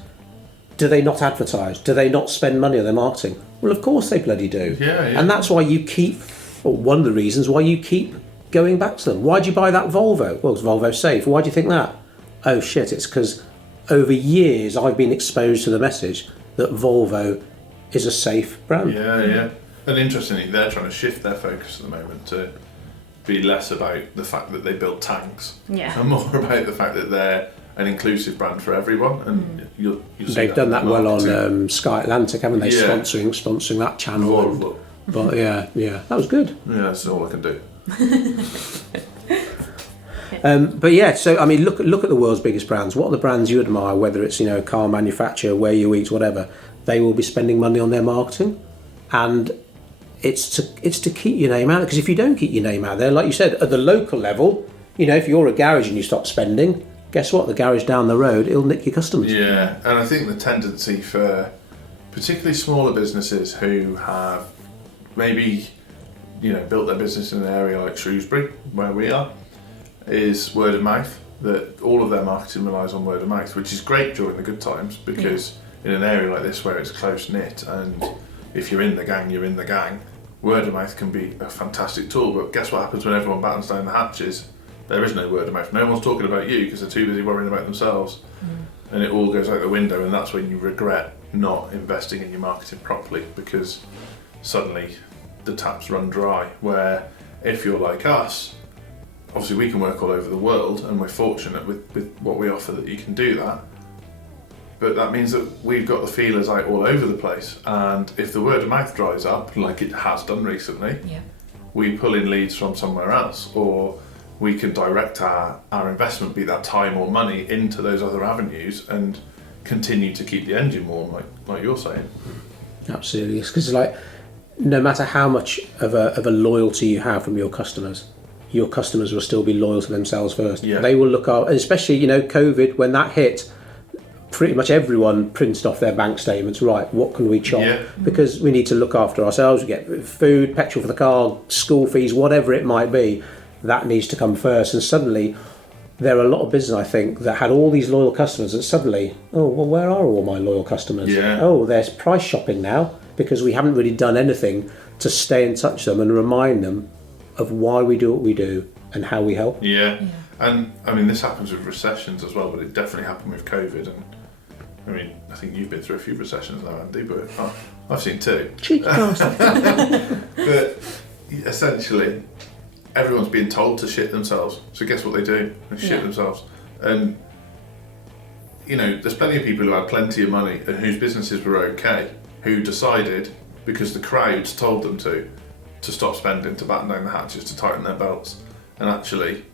Do they not advertise? Do they not spend money on their marketing? Well, of course they bloody do. Yeah. And that's why you keep, or one of the reasons why you keep going back to them. Why do you buy that Volvo? Well, it's Volvo safe. Why do you think that? Oh shit, it's because over years I've been exposed to the message that Volvo is a safe brand. Yeah. And interestingly, they're trying to shift their focus at the moment to be less about the fact that they build tanks and more about the fact that they're an inclusive brand for everyone. And you'll see they've done that well marketing. on Sky Atlantic, haven't they? Yeah. Sponsoring that channel. Horrible. But yeah, that was good. Yeah, that's all I can do. But yeah, so look at the world's biggest brands. What are the brands you admire? Whether it's a car manufacturer, where you eat, whatever, they will be spending money on their marketing, and it's to keep your name out. Because if you don't keep your name out there, like you said, at the local level, if you're a garage and you stop spending, guess what? The garage down the road, it'll nick your customers. Yeah, and I think the tendency for particularly smaller businesses who have maybe built their business in an area like Shrewsbury, where we are, is word of mouth. That all of their marketing relies on word of mouth, which is great during the good times because in an area like this where it's close knit and if you're in the gang, you're in the gang, word of mouth can be a fantastic tool. But guess what happens when everyone battens down the hatches? There is no word of mouth. No one's talking about you because they're too busy worrying about themselves, and it all goes out the window. And that's when you regret not investing in your marketing properly because suddenly the taps run dry. Where if you're like us, obviously we can work all over the world and we're fortunate with what we offer that you can do that, but that means that we've got the feelers out all over the place, and if the word of mouth dries up like it has done recently, we pull in leads from somewhere else, or we can direct our investment, be that time or money, into those other avenues and continue to keep the engine warm, like you're saying. Absolutely, because no matter how much of a loyalty you have from your customers, your customers will still be loyal to themselves first. Yeah. They will look up, and especially, COVID, when that hit, pretty much everyone printed off their bank statements. Right, what can we chop? Yeah. Because we need to look after ourselves. We get food, petrol for the car, school fees, whatever it might be. That needs to come first. And suddenly, there are a lot of business, I think, that had all these loyal customers that suddenly, oh, well, where are all my loyal customers? Yeah. Oh, there's price shopping now because we haven't really done anything to stay in touch with them and remind them of why we do what we do and how we help. Yeah. And I mean, this happens with recessions as well, but it definitely happened with COVID. And I mean, I think you've been through a few recessions now, Andy, but I've seen two. Cheeky bastard. But essentially, everyone's being told to shit themselves. So guess what they do? They shit themselves. And there's plenty of people who had plenty of money and whose businesses were okay, who decided, because the crowds told them to stop spending, to batten down the hatches, to tighten their belts. And actually,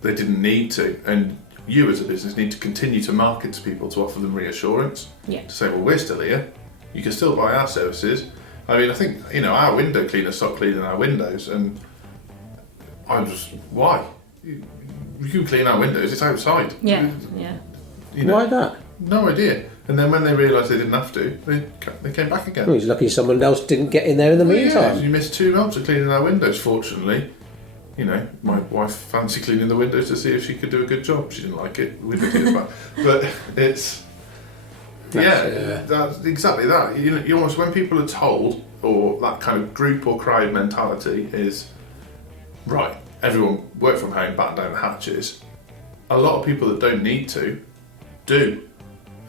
they didn't need to. And you as a business need to continue to market to people, to offer them reassurance. Yeah. To say, well, we're still here. You can still buy our services. I mean, I think, our window cleaner stopped cleaning our windows, and I was, why? You can clean our windows, it's outside. Yeah. Why that? No idea. And then when they realised they didn't have to, they came back again. Well, he's lucky someone else didn't get in there in the meantime. Yeah, you missed 2 months of cleaning our windows, fortunately. My wife fancied cleaning the windows to see if she could do a good job. She didn't like it, the window cleaner's bad. But it's... That's exactly that. You almost, when people are told, or that kind of group or crowd mentality is, right, everyone work from home, batten down the hatches, a lot of people that don't need to, do.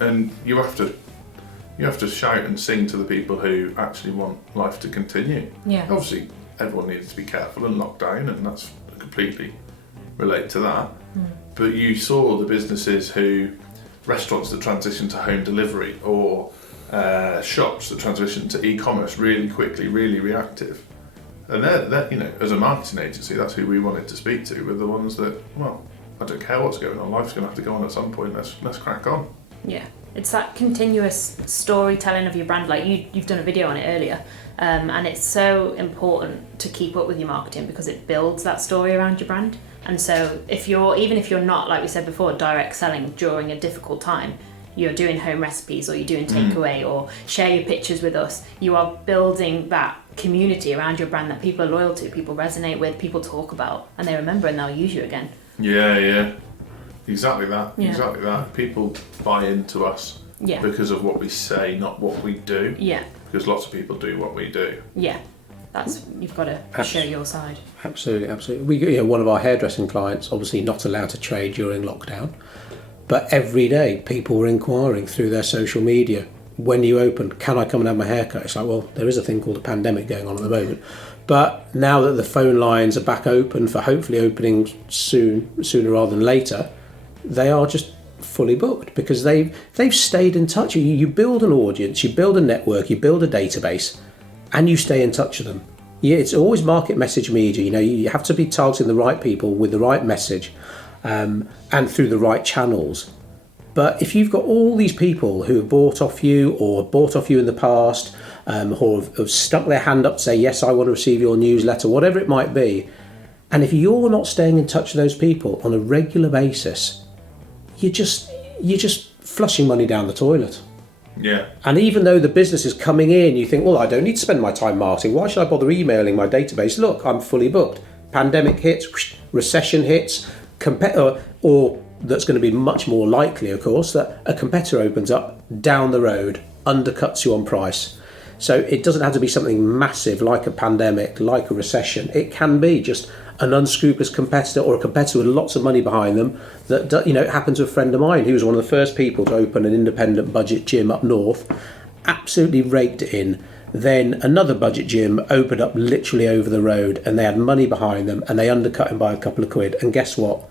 And you have to shout and sing to the people who actually want life to continue. Yeah. Obviously, everyone needs to be careful and lock down, and that's completely relate to that. But you saw the businesses restaurants that transitioned to home delivery, or shops that transitioned to e-commerce really quickly, really reactive. And they're as a marketing agency, that's who we wanted to speak to, were the ones that, well, I don't care what's going on, life's going to have to go on at some point, let's crack on. Yeah, it's that continuous storytelling of your brand. Like you've done a video on it earlier, and it's so important to keep up with your marketing because it builds that story around your brand. And so even if you're not, like we said before, direct selling during a difficult time, you're doing home recipes or you're doing takeaway or share your pictures with us, you are building that community around your brand that people are loyal to, people resonate with, people talk about, and they remember and they'll use you again. Yeah. Exactly that. People buy into us because of what we say, not what we do. Yeah. Because lots of people do what we do. Yeah. You've got to show your side. Absolutely. We, one of our hairdressing clients, obviously not allowed to trade during lockdown, but every day people were inquiring through their social media, when you open, can I come and have my haircut? It's like, well, there is a thing called a pandemic going on at the moment. But now that the phone lines are back open for hopefully opening sooner rather than later, they are just fully booked because they've stayed in touch. You build an audience, you build a network, you build a database, and you stay in touch with them. Yeah, it's always market message media. You have to be targeting the right people with the right message, and through the right channels. But if you've got all these people who have bought off you or bought off you in the past, or have stuck their hand up to say, yes, I want to receive your newsletter, whatever it might be, and if you're not staying in touch with those people on a regular basis, you're just flushing money down the toilet. Yeah. And even though the business is coming in, you think, well, I don't need to spend my time marketing. Why should I bother emailing my database? Look, I'm fully booked. Pandemic hits, recession hits, or that's going to be much more likely, of course, that a competitor opens up down the road, undercuts you on price. So it doesn't have to be something massive like a pandemic, like a recession. It can be just an unscrupulous competitor or a competitor with lots of money behind them. That, it happened to a friend of mine who was one of the first people to open an independent budget gym up north, absolutely raked it in. Then another budget gym opened up literally over the road and they had money behind them and they undercut him by a couple of quid. And guess what?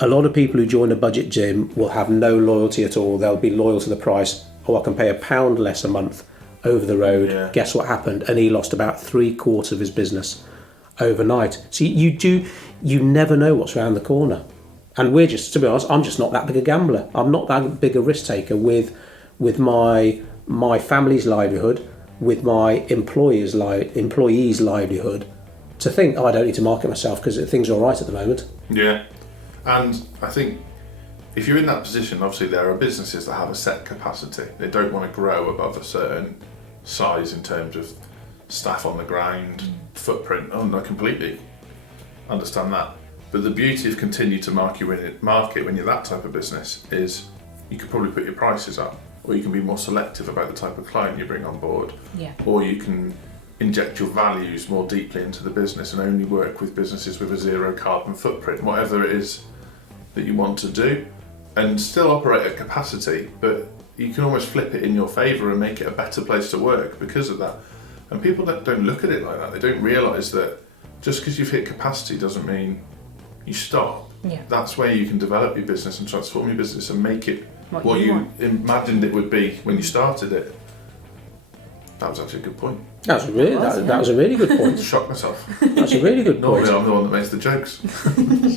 A lot of people who join a budget gym will have no loyalty at all. They'll be loyal to the price. Oh, I can pay £1 less a month over the road. Yeah. Guess what happened? And he lost about 3/4 of his business overnight. So you never know what's around the corner. And we're just, to be honest, I'm just not that big a gambler. I'm not that big a risk taker with my family's livelihood, with my employees' livelihood, to think, I don't need to market myself because things are all right at the moment. Yeah, and I think if you're in that position, obviously there are businesses that have a set capacity. They don't want to grow above a certain size in terms of staff on the ground, footprint. Oh, no, completely understand that. But the beauty of continue to market when you're that type of business is you could probably put your prices up, or you can be more selective about the type of client you bring on board, or you can inject your values more deeply into the business and only work with businesses with a zero carbon footprint, whatever it is that you want to do, and still operate at capacity, but you can almost flip it in your favour and make it a better place to work because of that. And people don't look at it like that. They don't realise that just because you've hit capacity doesn't mean you stop. That's where you can develop your business and transform your business and make it what you imagined it would be when you started it. That was actually a good point. That was a really good point. Shocked myself. That's a really good point. Normally I'm the one that makes the jokes.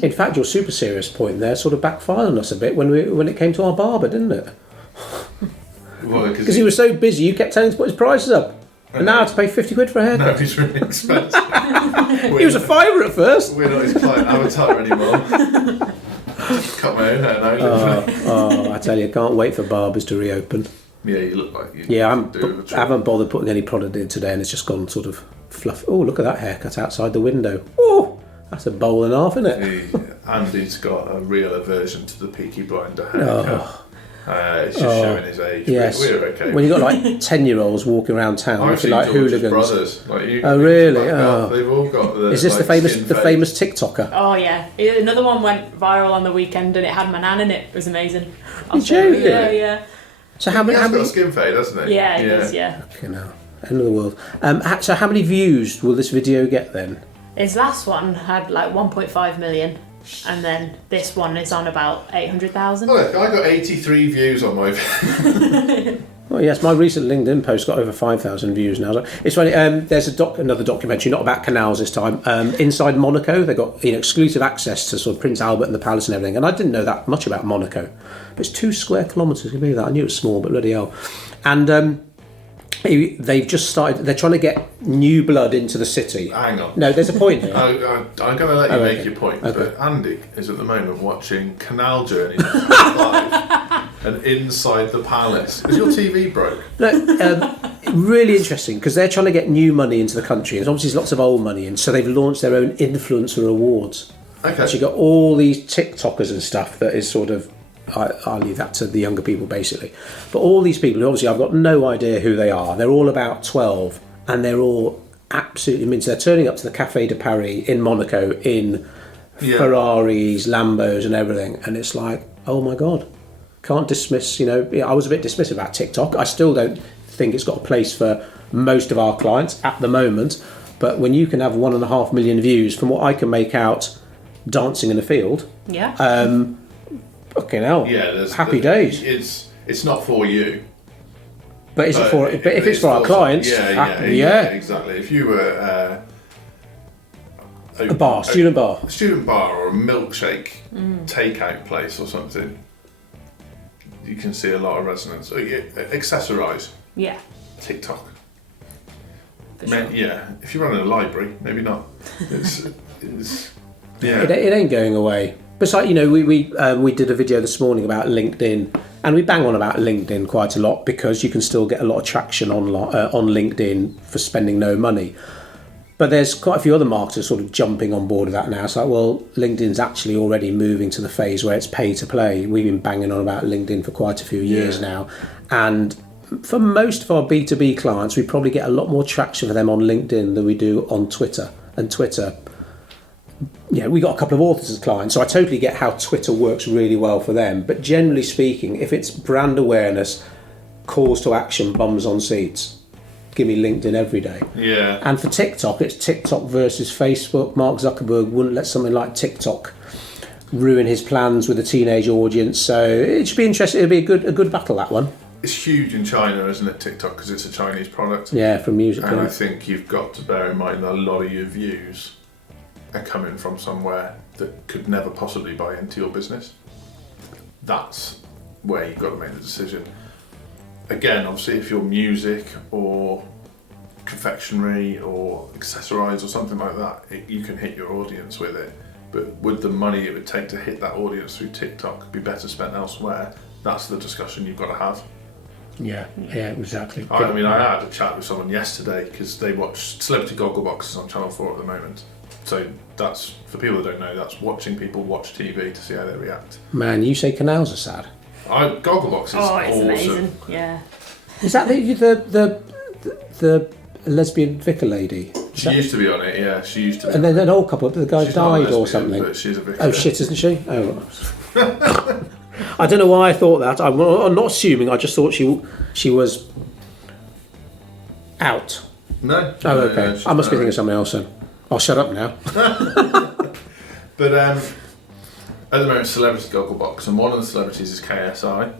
In fact, your super serious point there sort of backfired on us a bit when it came to our barber, didn't it? Because he was so busy, you kept telling him to put his prices up. And now I have to pay 50 quid for a haircut. No, he's really expensive. He was a fiver at first. We're not his client avatar anymore. Cut my own hair now. I tell you, I can't wait for barbers to reopen. Yeah, you look like you. Yeah, I haven't bothered putting any product in today, and it's just gone sort of fluff. Oh, look at that haircut outside the window. Oh, that's a bowl and a half, isn't it? Andy's got a real aversion to the Peaky Blinder haircut. It's just showing his age. Yes. We're okay. When you've got like 10-year-olds walking around town looking like George's hooligans. brothers. Like you, Oh, really? They've all got the. Is this like, the famous TikToker? Oh yeah, another one went viral on the weekend and it had my nan in it. It was amazing. Joking? Yeah. So how many? He's got a skin fade, hasn't he? Yeah, it is. Yeah. Okay, now end of the world. So how many views will this video get then? His last one had like 1.5 million. And then this one is on about 800,000. Oh, look, I got 83 views on my video. Oh yes, my recent LinkedIn post got over 5,000 views now. It's funny. There's another documentary, not about canals this time. Inside Monaco, they got exclusive access to sort of Prince Albert and the palace and everything. And I didn't know that much about Monaco, but it's 2 square kilometres. Can you believe that? I knew it was small, but bloody hell. And they've just started. They're trying to get new blood into the city. Hang on. No, there's a point here. I'm going to let you make your point, but Andy is at the moment watching Canal Journey live and Inside the Palace. Is your TV broke? No, really interesting because they're trying to get new money into the country. And obviously there's lots of old money in, so they've launched their own influencer awards. Okay. So you've got all these TikTokers and stuff that is sort of, I'll leave that to the younger people basically. But all these people who obviously I've got no idea who they are. They're all about 12 and they're all absolutely minty. They're turning up to the Café de Paris in Monaco in Ferraris, Lambos and everything. And it's like, oh my God, can't dismiss, I was a bit dismissive about TikTok. I still don't think it's got a place for most of our clients at the moment. But when you can have 1.5 million views from what I can make out dancing in a field. Yeah. Fucking hell! Yeah, happy days. It's not for you, but is it for? But if it's for our clients, yeah, exactly. If you were a student bar, or a milkshake takeout place or something, you can see a lot of resonance. Accessorise. Yeah. TikTok. Sure. Yeah, if you're running a library, maybe not. It's It ain't going away. But like, we did a video this morning about LinkedIn, and we bang on about LinkedIn quite a lot because you can still get a lot of traction on LinkedIn for spending no money. But there's quite a few other marketers sort of jumping on board with that now. It's like, well, LinkedIn's actually already moving to the phase where it's pay to play. We've been banging on about LinkedIn for quite a few years now. And for most of our B2B clients, we probably get a lot more traction for them on LinkedIn than we do on Twitter. And Twitter, we got a couple of authors as clients, so I totally get how Twitter works really well for them. But generally speaking, if it's brand awareness, calls to action, bums on seats, give me LinkedIn every day. Yeah. And for TikTok, it's TikTok versus Facebook. Mark Zuckerberg wouldn't let something like TikTok ruin his plans with a teenage audience. So it should be interesting. It'll be a good battle, that one. It's huge in China, isn't it, TikTok, because it's a Chinese product. Yeah, for music. And I think you've got to bear in mind that a lot of your views are coming from somewhere that could never possibly buy into your business. That's where you've got to make the decision. Again, obviously, if you're music or confectionery or accessorise or something like that, you can hit your audience with it. But would the money it would take to hit that audience through TikTok be better spent elsewhere? That's the discussion you've got to have. Yeah, exactly. I mean, I had a chat with someone yesterday because they watch Celebrity Goggleboxes on Channel 4 at the moment. So that's, for people that don't know, that's watching people watch TV to see how they react. Man, you say canals are sad. Gogglebox is Oh, it's awesome. amazing. Yeah. Is that the lesbian vicar lady? She used to be on it, yeah. She used to be. And then an old couple, the guy She's not a died or lesbian, something. But she's a vicar. Oh shit, isn't she? Oh. I don't know why I thought that. I'm not assuming. I just thought she was out. No. Oh, okay. No, I must be thinking of something else then. I'll shut up now. But at the moment, Celebrity Gogglebox, and one of the celebrities is KSI.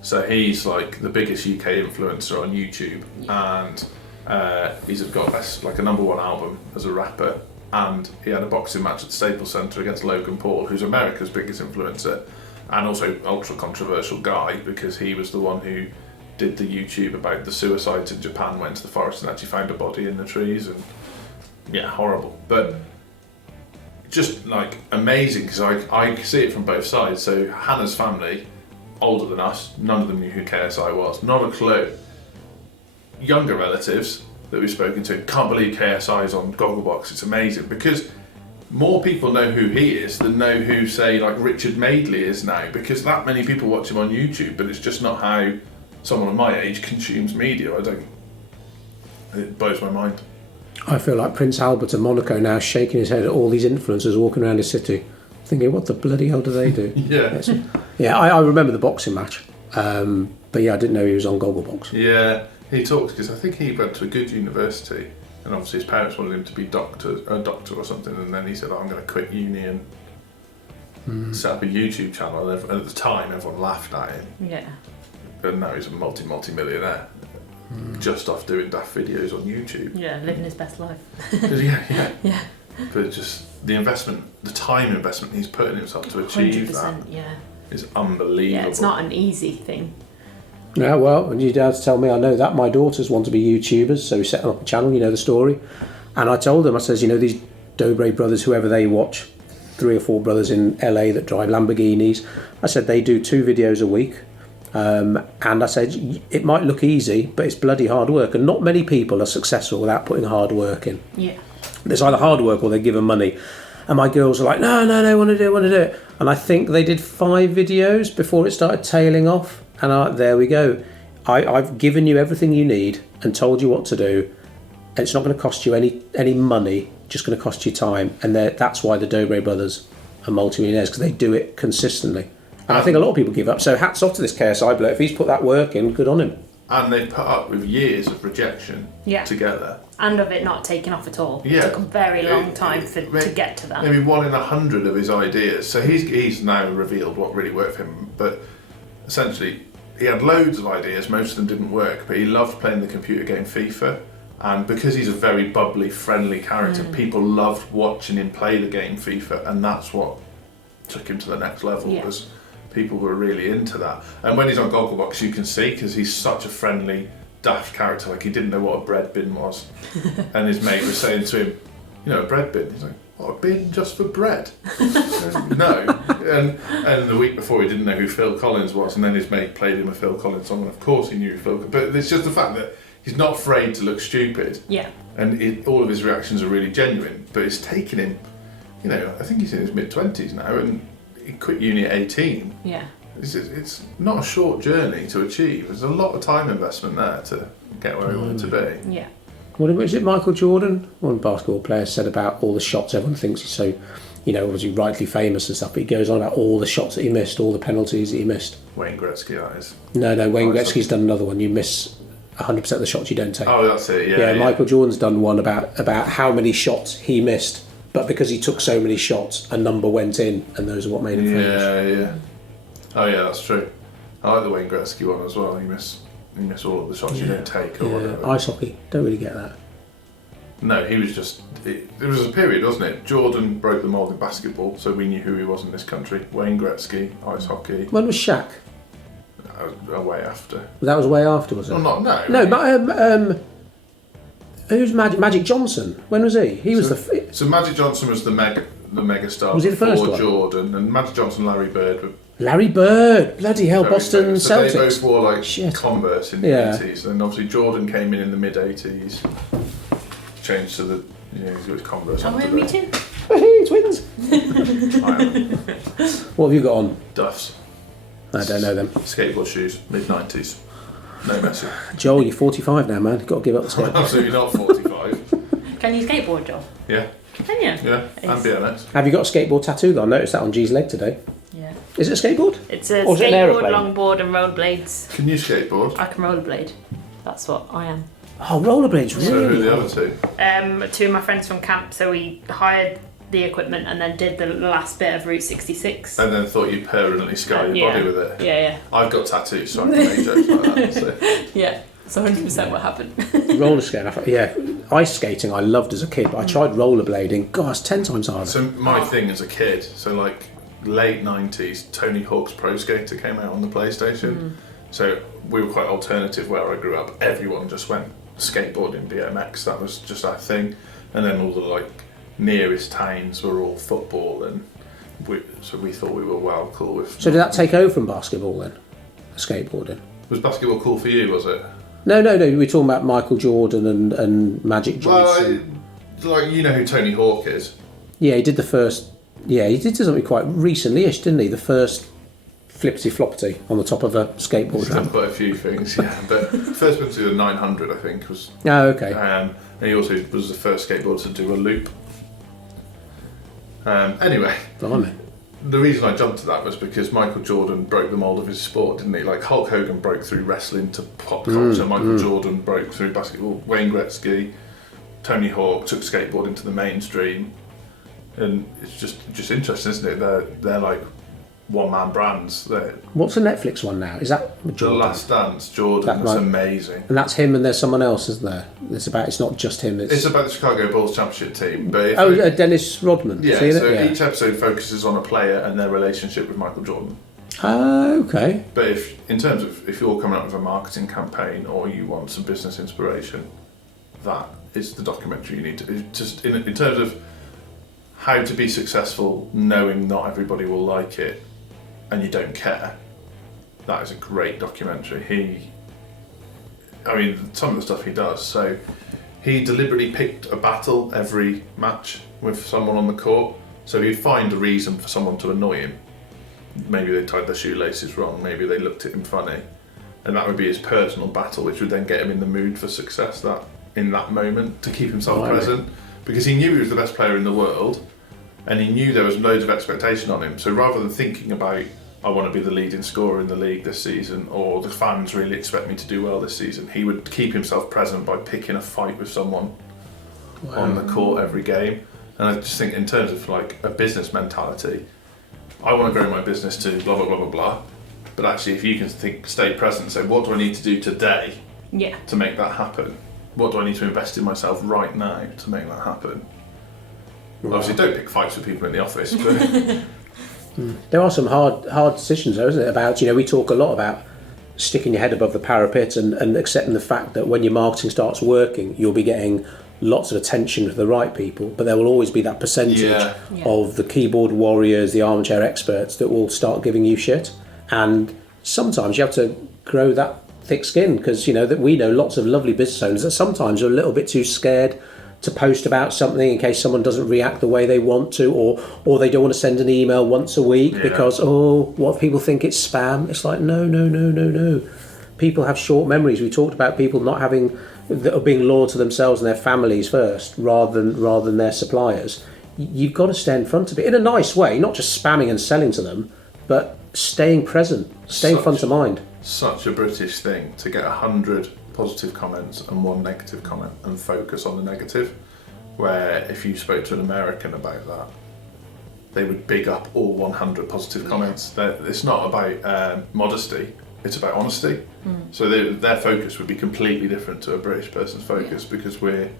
So he's like the biggest UK influencer on YouTube, and he's got like a #1 album as a rapper. And he had a boxing match at the Staples Centre against Logan Paul, who's America's biggest influencer, and also ultra controversial guy because he was the one who did the YouTube about the suicides in Japan, went to the forest and actually found a body in the trees, and yeah, horrible. But just like amazing because I see it from both sides. So Hannah's family, older than us, none of them knew who KSI was, not a clue. Younger relatives that we've spoken to can't believe KSI is on Gogglebox. It's amazing because more people know who he is than know who, say, like Richard Madeley is now, because that many people watch him on YouTube, but it's just not how someone of my age consumes media. It blows my mind. I feel like Prince Albert of Monaco now shaking his head at all these influencers walking around his city, thinking, what the bloody hell do they do? Yeah. Yeah, I remember the boxing match, but yeah, I didn't know he was on Gogglebox. Yeah, he talks because I think he went to a good university, and obviously his parents wanted him to be a doctor or something, and then he said, I'm going to quit uni and set up a YouTube channel. And at the time, everyone laughed at him. Yeah. And now he's a multi-millionaire, just off doing daft videos on YouTube. Yeah, living his best life. Yeah. But just the investment, the time investment he's put in himself to achieve 100%, that yeah. is unbelievable. Yeah, it's not an easy thing. Yeah, well, and you'd have to tell me, I know that my daughters want to be YouTubers, so we set up a channel, you know the story. And I told them, I says, you know, these Codebreak brothers, whoever they watch, 3 or 4 brothers in LA that drive Lamborghinis, I said they do 2 videos a week. And I said, it might look easy, but it's bloody hard work. And not many people are successful without putting hard work in. Yeah. It's either hard work or they give them money. And my girls are like, no, I want to do it. And I think they did 5 videos before it started tailing off. And there we go. I've given you everything you need and told you what to do. And it's not going to cost you any money, just going to cost you time. And that's why the Codebreak brothers are multi-millionaires, because they do it consistently. And I think a lot of people give up. So hats off to this KSI bloke. If he's put that work in, good on him. And they put up with years of rejection together. And of it not taking off at all. Yeah. It took a very long time to get to that. Maybe 1 in 100 of his ideas. So he's now revealed what really worked for him. But essentially, he had loads of ideas. Most of them didn't work. But he loved playing the computer game FIFA. And because he's a very bubbly, friendly character, people loved watching him play the game FIFA. And that's what took him to the next level. Was people were really into that. And when he's on Gogglebox, you can see, because he's such a friendly, daft character, like he didn't know what a bread bin was. And his mate was saying to him, you know, a bread bin? He's like, what, a bin just for bread? No. And the week before he didn't know who Phil Collins was, and then his mate played him a Phil Collins song, and of course he knew who Phil Collins. But it's just the fact that he's not afraid to look stupid. Yeah. And all of his reactions are really genuine, but it's taken him, you know, I think he's in his mid-20s now, and he quit uni at 18. Yeah. It's not a short journey to achieve. There's a lot of time investment there to get where he wanted to be. Yeah. What was it, Michael Jordan? One basketball player said about all the shots everyone thinks he's so, you know, obviously rightly famous and stuff, but he goes on about all the shots that he missed, all the penalties that he missed. Wayne Gretzky, that is. No, Wayne Gretzky's done another one. You miss 100% of the shots you don't take. Oh, that's it, yeah. Michael Jordan's done one about how many shots he missed. But because he took so many shots, a number went in, and those are what made him famous. Yeah. Oh yeah, that's true. I like the Wayne Gretzky one as well. You miss all of the shots you don't take or whatever. Ice hockey, don't really get that. No, he was just. There was a period, wasn't it? Jordan broke the mould in basketball, so we knew who he was in this country. Wayne Gretzky, ice hockey. When was Shaq? Way after. That was way after, was it? Well, no. No, but Who's Magic Johnson? When was he? He was the. So Magic Johnson was the mega star. Was he the first before one? Jordan, and Magic Johnson, Larry Bird were Larry Bird, bloody hell, very Boston famous. So Celtics. they both wore like Shit. Converse in the 80s, and obviously Jordan came in the mid 80s, changed to the he got his Converse. Oh, on me today. too. Hey, twins. I What have you got on? Duffs, I don't know them. skateboard shoes, mid 90s, no messing. Joel, you're 45 now, man. You've got to give up the skate. Absolutely not 45. Can you skateboard, Joel? Yeah, Can you? yeah, and BMX. Have you got a skateboard tattoo though? I noticed that on G's leg today. Yeah. Is it a skateboard? It's a Or is it an skateboard, aeroplane? longboard, and rollerblades. Can you skateboard? I can rollerblade. That's what I am. Oh, rollerblades, So who are really? the other two? Two of my friends from camp, so we hired the equipment and then did the last bit of Route 66. And then thought you'd permanently scar your Yeah. body with it. Yeah, I've got tattoos, so I can make jokes like that. So. yeah. It's 100% what happened. Roller skating, yeah. Ice skating I loved as a kid, but I tried rollerblading. God, it's 10 times harder. So my thing as a kid, so like late 90s, Tony Hawk's Pro Skater came out on the PlayStation. So we were quite alternative where I grew up. Everyone just went skateboarding, BMX, that was just our thing. And then all the like nearest towns were all football, and so we thought we were well cool with. So did that take over from basketball then? Skateboarding? Was basketball cool for you, was it? No, we're talking about Michael Jordan and Magic Johnson. Well, like you know who Tony Hawk is? Yeah, he did the first. Yeah, he did something quite recently-ish, didn't he? The first flippity floppity on the top of a skateboard He's done ramp. quite a few things, yeah. But first one to do the 900, I think, was. Oh, okay. And he also was the first skateboarder to do a loop. Anyway, Blimey. the reason I jumped to that was because Michael Jordan broke the mould of his sport, didn't he? Like Hulk Hogan broke through wrestling to pop culture. Michael Jordan broke through basketball. Wayne Gretzky, Tony Hawk took skateboarding to the mainstream, and it's just interesting, isn't it? They're like one-man brands. What's the Netflix one now? Is that The Jordan? Last Dance, Jordan, That was right. amazing. And that's him, and there's someone else, isn't there? It's not just him. It's about the Chicago Bulls championship team, but if Dennis Rodman. yeah, Seen it? so Yeah. each episode focuses on a player and their relationship with Michael Jordan. Okay. But in terms of if you're coming up with a marketing campaign or you want some business inspiration, that is the documentary you need to. Just in terms of how to be successful, knowing not everybody will like it, and you don't care. That is a great documentary. Some of the stuff he does. So he deliberately picked a battle every match with someone on the court. So he'd find a reason for someone to annoy him. Maybe they tied their shoelaces wrong, maybe they looked at him funny. And that would be his personal battle, which would then get him in the mood for success in that moment to keep himself present. Because he knew he was the best player in the world, and he knew there was loads of expectation on him. So rather than thinking about, I want to be the leading scorer in the league this season, or the fans really expect me to do well this season, he would keep himself present by picking a fight with someone on the court every game. And I just think in terms of like a business mentality, I want to grow my business to blah, blah, blah, blah, blah. But actually, if you can stay present and say, what do I need to do today to make that happen? What do I need to invest in myself right now to make that happen? Obviously, don't pick fights with people in the office, but There are some hard decisions, though, isn't it? About, we talk a lot about sticking your head above the parapet and accepting the fact that when your marketing starts working, you'll be getting lots of attention from the right people, but there will always be that percentage of the keyboard warriors, the armchair experts that will start giving you shit. And sometimes you have to grow that thick skin because, that we know lots of lovely business owners that sometimes are a little bit too scared to post about something in case someone doesn't react the way they want to, or they don't want to send an email once a week because, what if people think it's spam? It's like, no. People have short memories. We talked about people that are being loyal to themselves and their families first rather than their suppliers. You've got to stay in front of it in a nice way, not just spamming and selling to them, but staying present, staying front of mind. Such a British thing to get 100 positive comments and one negative comment and focus on the negative, where if you spoke to an American about that, they would big up all 100 positive comments. It's not about modesty, it's about honesty. So their focus would be completely different to a British person's focus because we're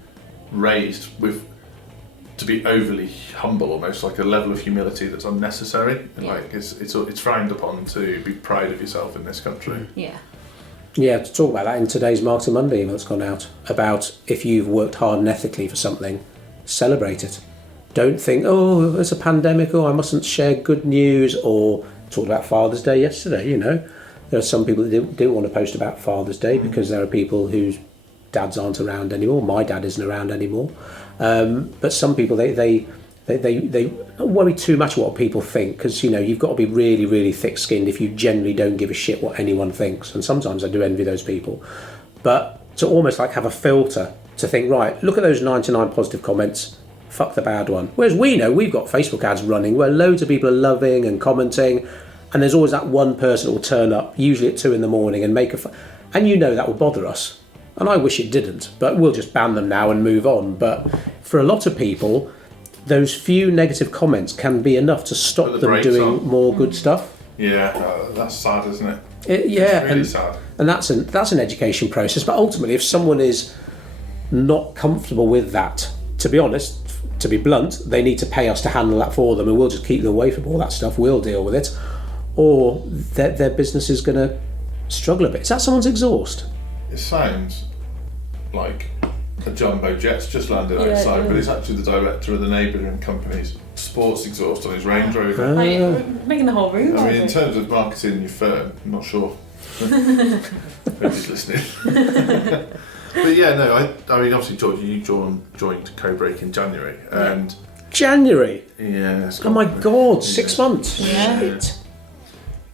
raised to be overly humble, almost like a level of humility that's unnecessary. And like it's frowned upon to be proud of yourself in this country. Yeah. Yeah, to talk about that in today's Marketing Monday email that's gone out about if you've worked hard and ethically for something, celebrate it. Don't think, oh, there's a pandemic, or I mustn't share good news, or talked about Father's Day yesterday, There are some people that didn't want to post about Father's Day because there are people whose dads aren't around anymore. My dad isn't around anymore. But some people, they don't worry too much what people think, because you've got to be really, really thick-skinned if you generally don't give a shit what anyone thinks. And sometimes I do envy those people. But to almost like have a filter to think, right, look at those 99 positive comments, fuck the bad one. Whereas we know we've got Facebook ads running where loads of people are loving and commenting, and there's always that one person that will turn up, usually at 2 a.m, and make and that will bother us. And I wish it didn't, but we'll just ban them now and move on. But for a lot of people, those few negative comments can be enough to stop them doing more good stuff. Yeah, that's sad, isn't it? Yeah, it's really sad. And that's an education process. But ultimately, if someone is not comfortable with that, to be honest, to be blunt, they need to pay us to handle that for them, and we'll just keep them away from all that stuff. We'll deal with it, or their business is going to struggle a bit. Is that someone's exhaust? It sounds like a jumbo jet's just landed outside, but it's actually the director of the neighbouring company's sports exhaust on his Range Rover. Making the whole room. I mean, in terms of marketing your firm, I'm not sure. Nobody's listening. But yeah, no, I mean, obviously, George, you joined Codebreak in January, and January. Yeah. Oh my God, 6 months. Yeah. Shit.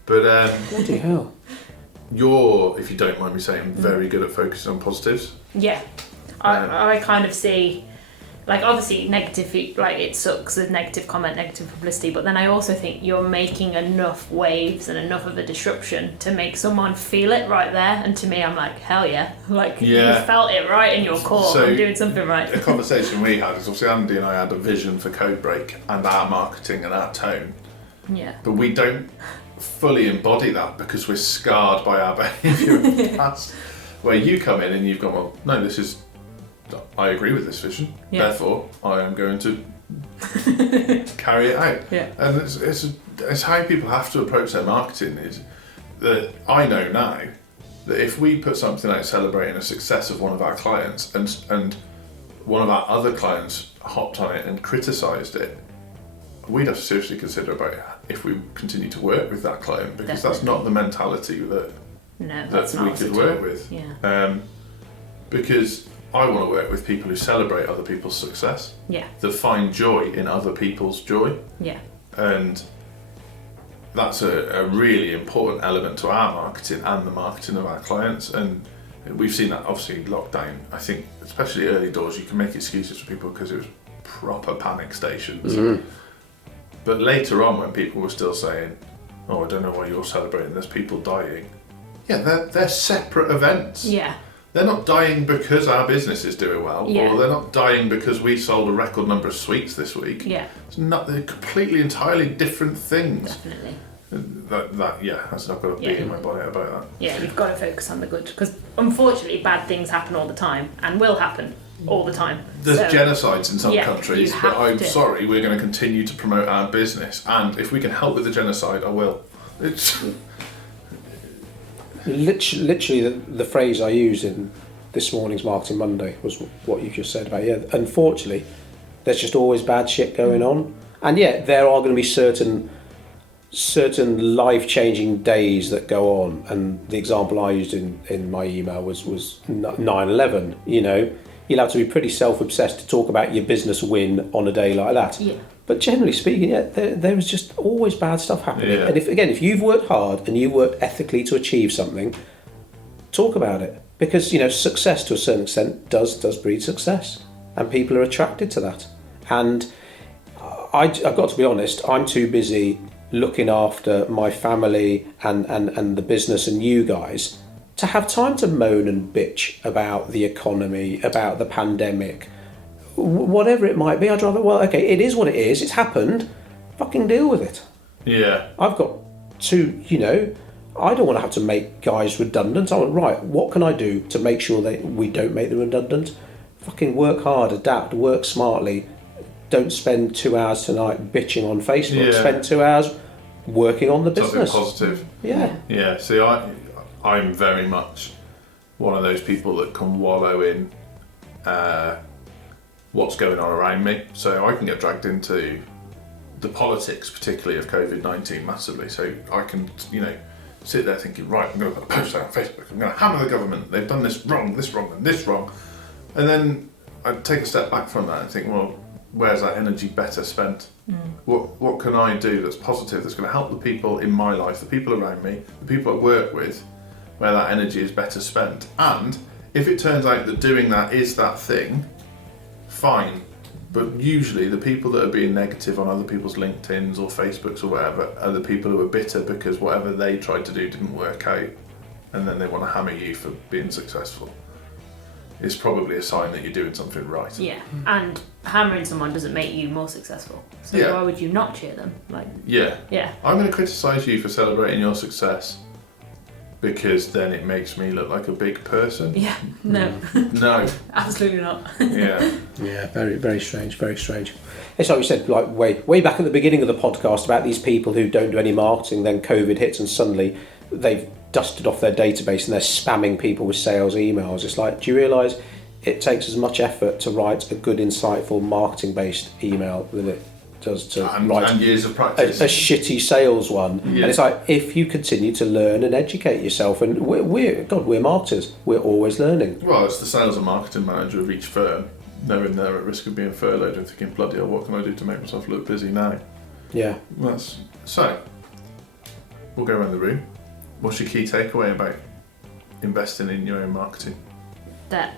But bloody hell. You're, if you don't mind me saying, very good at focusing on positives. Yeah, I kind of see, like, obviously negative, like, it sucks, there's negative comment, negative publicity, but then I also think you're making enough waves and enough of a disruption to make someone feel it right there. And to me, I'm like, hell yeah, like, you felt it right in your core. So I'm doing something right. The conversation we had is, obviously, Andy and I had a vision for Codebreak and our marketing and our tone. Yeah. But we don't fully embody that because we're scarred by our behaviour in the past. Where you come in and you've gone, well, no, I agree with this vision, therefore I am going to carry it out. Yeah. And it's how people have to approach their marketing. Is that I know now that if we put something out celebrating a success of one of our clients, and one of our other clients hopped on it and criticised it, we'd have to seriously consider about if we continue to work with that client, because that's not the mentality that we could work with. Yeah. Because I want to work with people who celebrate other people's success. Yeah. That find joy in other people's joy. Yeah. And that's a really important element to our marketing and the marketing of our clients. And we've seen that, obviously, lockdown. I think, especially early doors, you can make excuses for people because it was proper panic stations. Mm-hmm. But later on, when people were still saying, oh, I don't know why you're celebrating, there's people dying. Yeah, they're separate events. Yeah. They're not dying because our business is doing well, Yeah. or they're not dying because we sold a record number of sweets this week. Yeah. They're completely, entirely different things. Definitely. I've got a bee in my bonnet about that. Yeah, you've got to focus on the good, because unfortunately bad things happen all the time and will happen all the time. There's genocides in some countries, but I'm sorry, we're going to continue to promote our business, and if we can help with the genocide, I will. It's literally the phrase I used in this morning's Marketing Monday was what you just said about, unfortunately, there's just always bad shit going on, and there are going to be certain life-changing days that go on, and the example I used in my email was 9/11. You'll have to be pretty self-obsessed to talk about your business win on a day like that. Yeah. But generally speaking, there was just always bad stuff happening. Yeah. And if you've worked hard and you've worked ethically to achieve something, talk about it. Because, success to a certain extent does breed success. And people are attracted to that. And I've got to be honest, I'm too busy looking after my family and the business and you guys to have time to moan and bitch about the economy, about the pandemic, whatever it might be. I'd rather, okay, it is what it is, it's happened, fucking deal with it. Yeah. I've got to, I don't want to have to make guys redundant. I want, right, what can I do to make sure that we don't make them redundant? Fucking work hard, adapt, work smartly. Don't spend 2 hours tonight bitching on Facebook. Yeah. Spend 2 hours working on the business. Something positive. Yeah. Yeah. See, I'm very much one of those people that can wallow in what's going on around me. So I can get dragged into the politics, particularly of COVID-19, massively. So I can, sit there thinking, right, I'm going to put a post out on Facebook. I'm going to hammer the government. They've done this wrong, and this wrong. And then I take a step back from that and think, well, where's that energy better spent? What can I do that's positive, that's going to help the people in my life, the people around me, the people I work with, where that energy is better spent? And if it turns out that doing that is that thing, fine. But usually the people that are being negative on other people's LinkedIns or Facebooks or whatever are the people who are bitter because whatever they tried to do didn't work out, and then they want to hammer you for being successful. It's probably a sign that you're doing something right. Yeah, and hammering someone doesn't make you more successful. So why would you not cheer them? Yeah. I'm going to criticise you for celebrating your success because then it makes me look like a big person. Yeah, no. No. Absolutely not. Yeah. Yeah, very, very strange, very strange. It's like we said, like way back at the beginning of the podcast about these people who don't do any marketing, then COVID hits and suddenly they've dusted off their database and they're spamming people with sales emails. It's like, do you realise it takes as much effort to write a good, insightful, marketing-based email than it does to write and years of practice. A shitty sales one? Yeah. And it's like, if you continue to learn and educate yourself, and we're marketers, we're always learning. Well, it's the sales and marketing manager of each firm, knowing they're at risk of being furloughed and thinking, bloody hell, what can I do to make myself look busy now? Yeah. So, we'll go around the room. What's your key takeaway about investing in your own marketing? That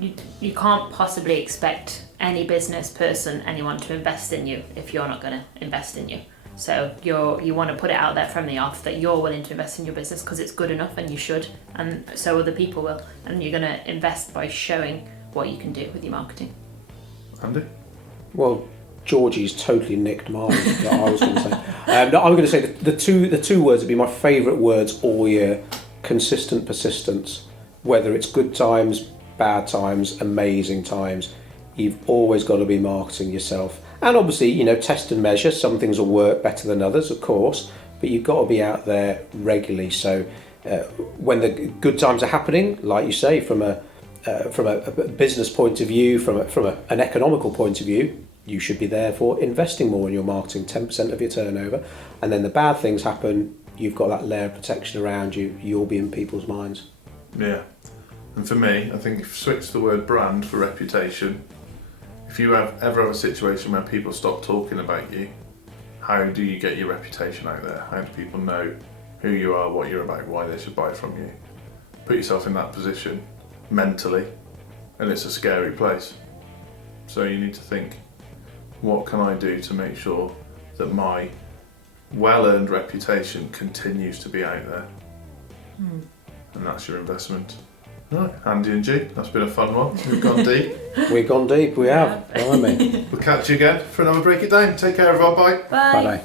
you can't possibly expect any business person, anyone to invest in you if you're not going to invest in you. So you want to put it out there from the off that you're willing to invest in your business because it's good enough and you should, and so other people will. And you're going to invest by showing what you can do with your marketing. Andy? Well, Georgie's totally nicked mine that I was going to say. No, I'm going to say the two words would be my favourite words all year: consistent persistence. Whether it's good times, bad times, amazing times, you've always got to be marketing yourself. And obviously, test and measure. Some things will work better than others, of course, but you've got to be out there regularly. So when the good times are happening, like you say, from a business point of view, from an economical point of view, you should be therefore investing more in your marketing, 10% of your turnover. And then the bad things happen, you've got that layer of protection around you, you'll be in people's minds. Yeah. And for me, I think if you switch the word brand for reputation, if you ever have a situation where people stop talking about you, how do you get your reputation out there? How do people know who you are, what you're about, why they should buy from you? Put yourself in that position mentally, and it's a scary place. So you need to think, what can I do to make sure that my well-earned reputation continues to be out there? And that's your investment. Right, Andy and G, that's been a fun one. We've gone deep. We've gone deep, we have. Blimey. We'll catch you again for another Break It Down. Take care, everyone. Bye. Bye. Bye-bye.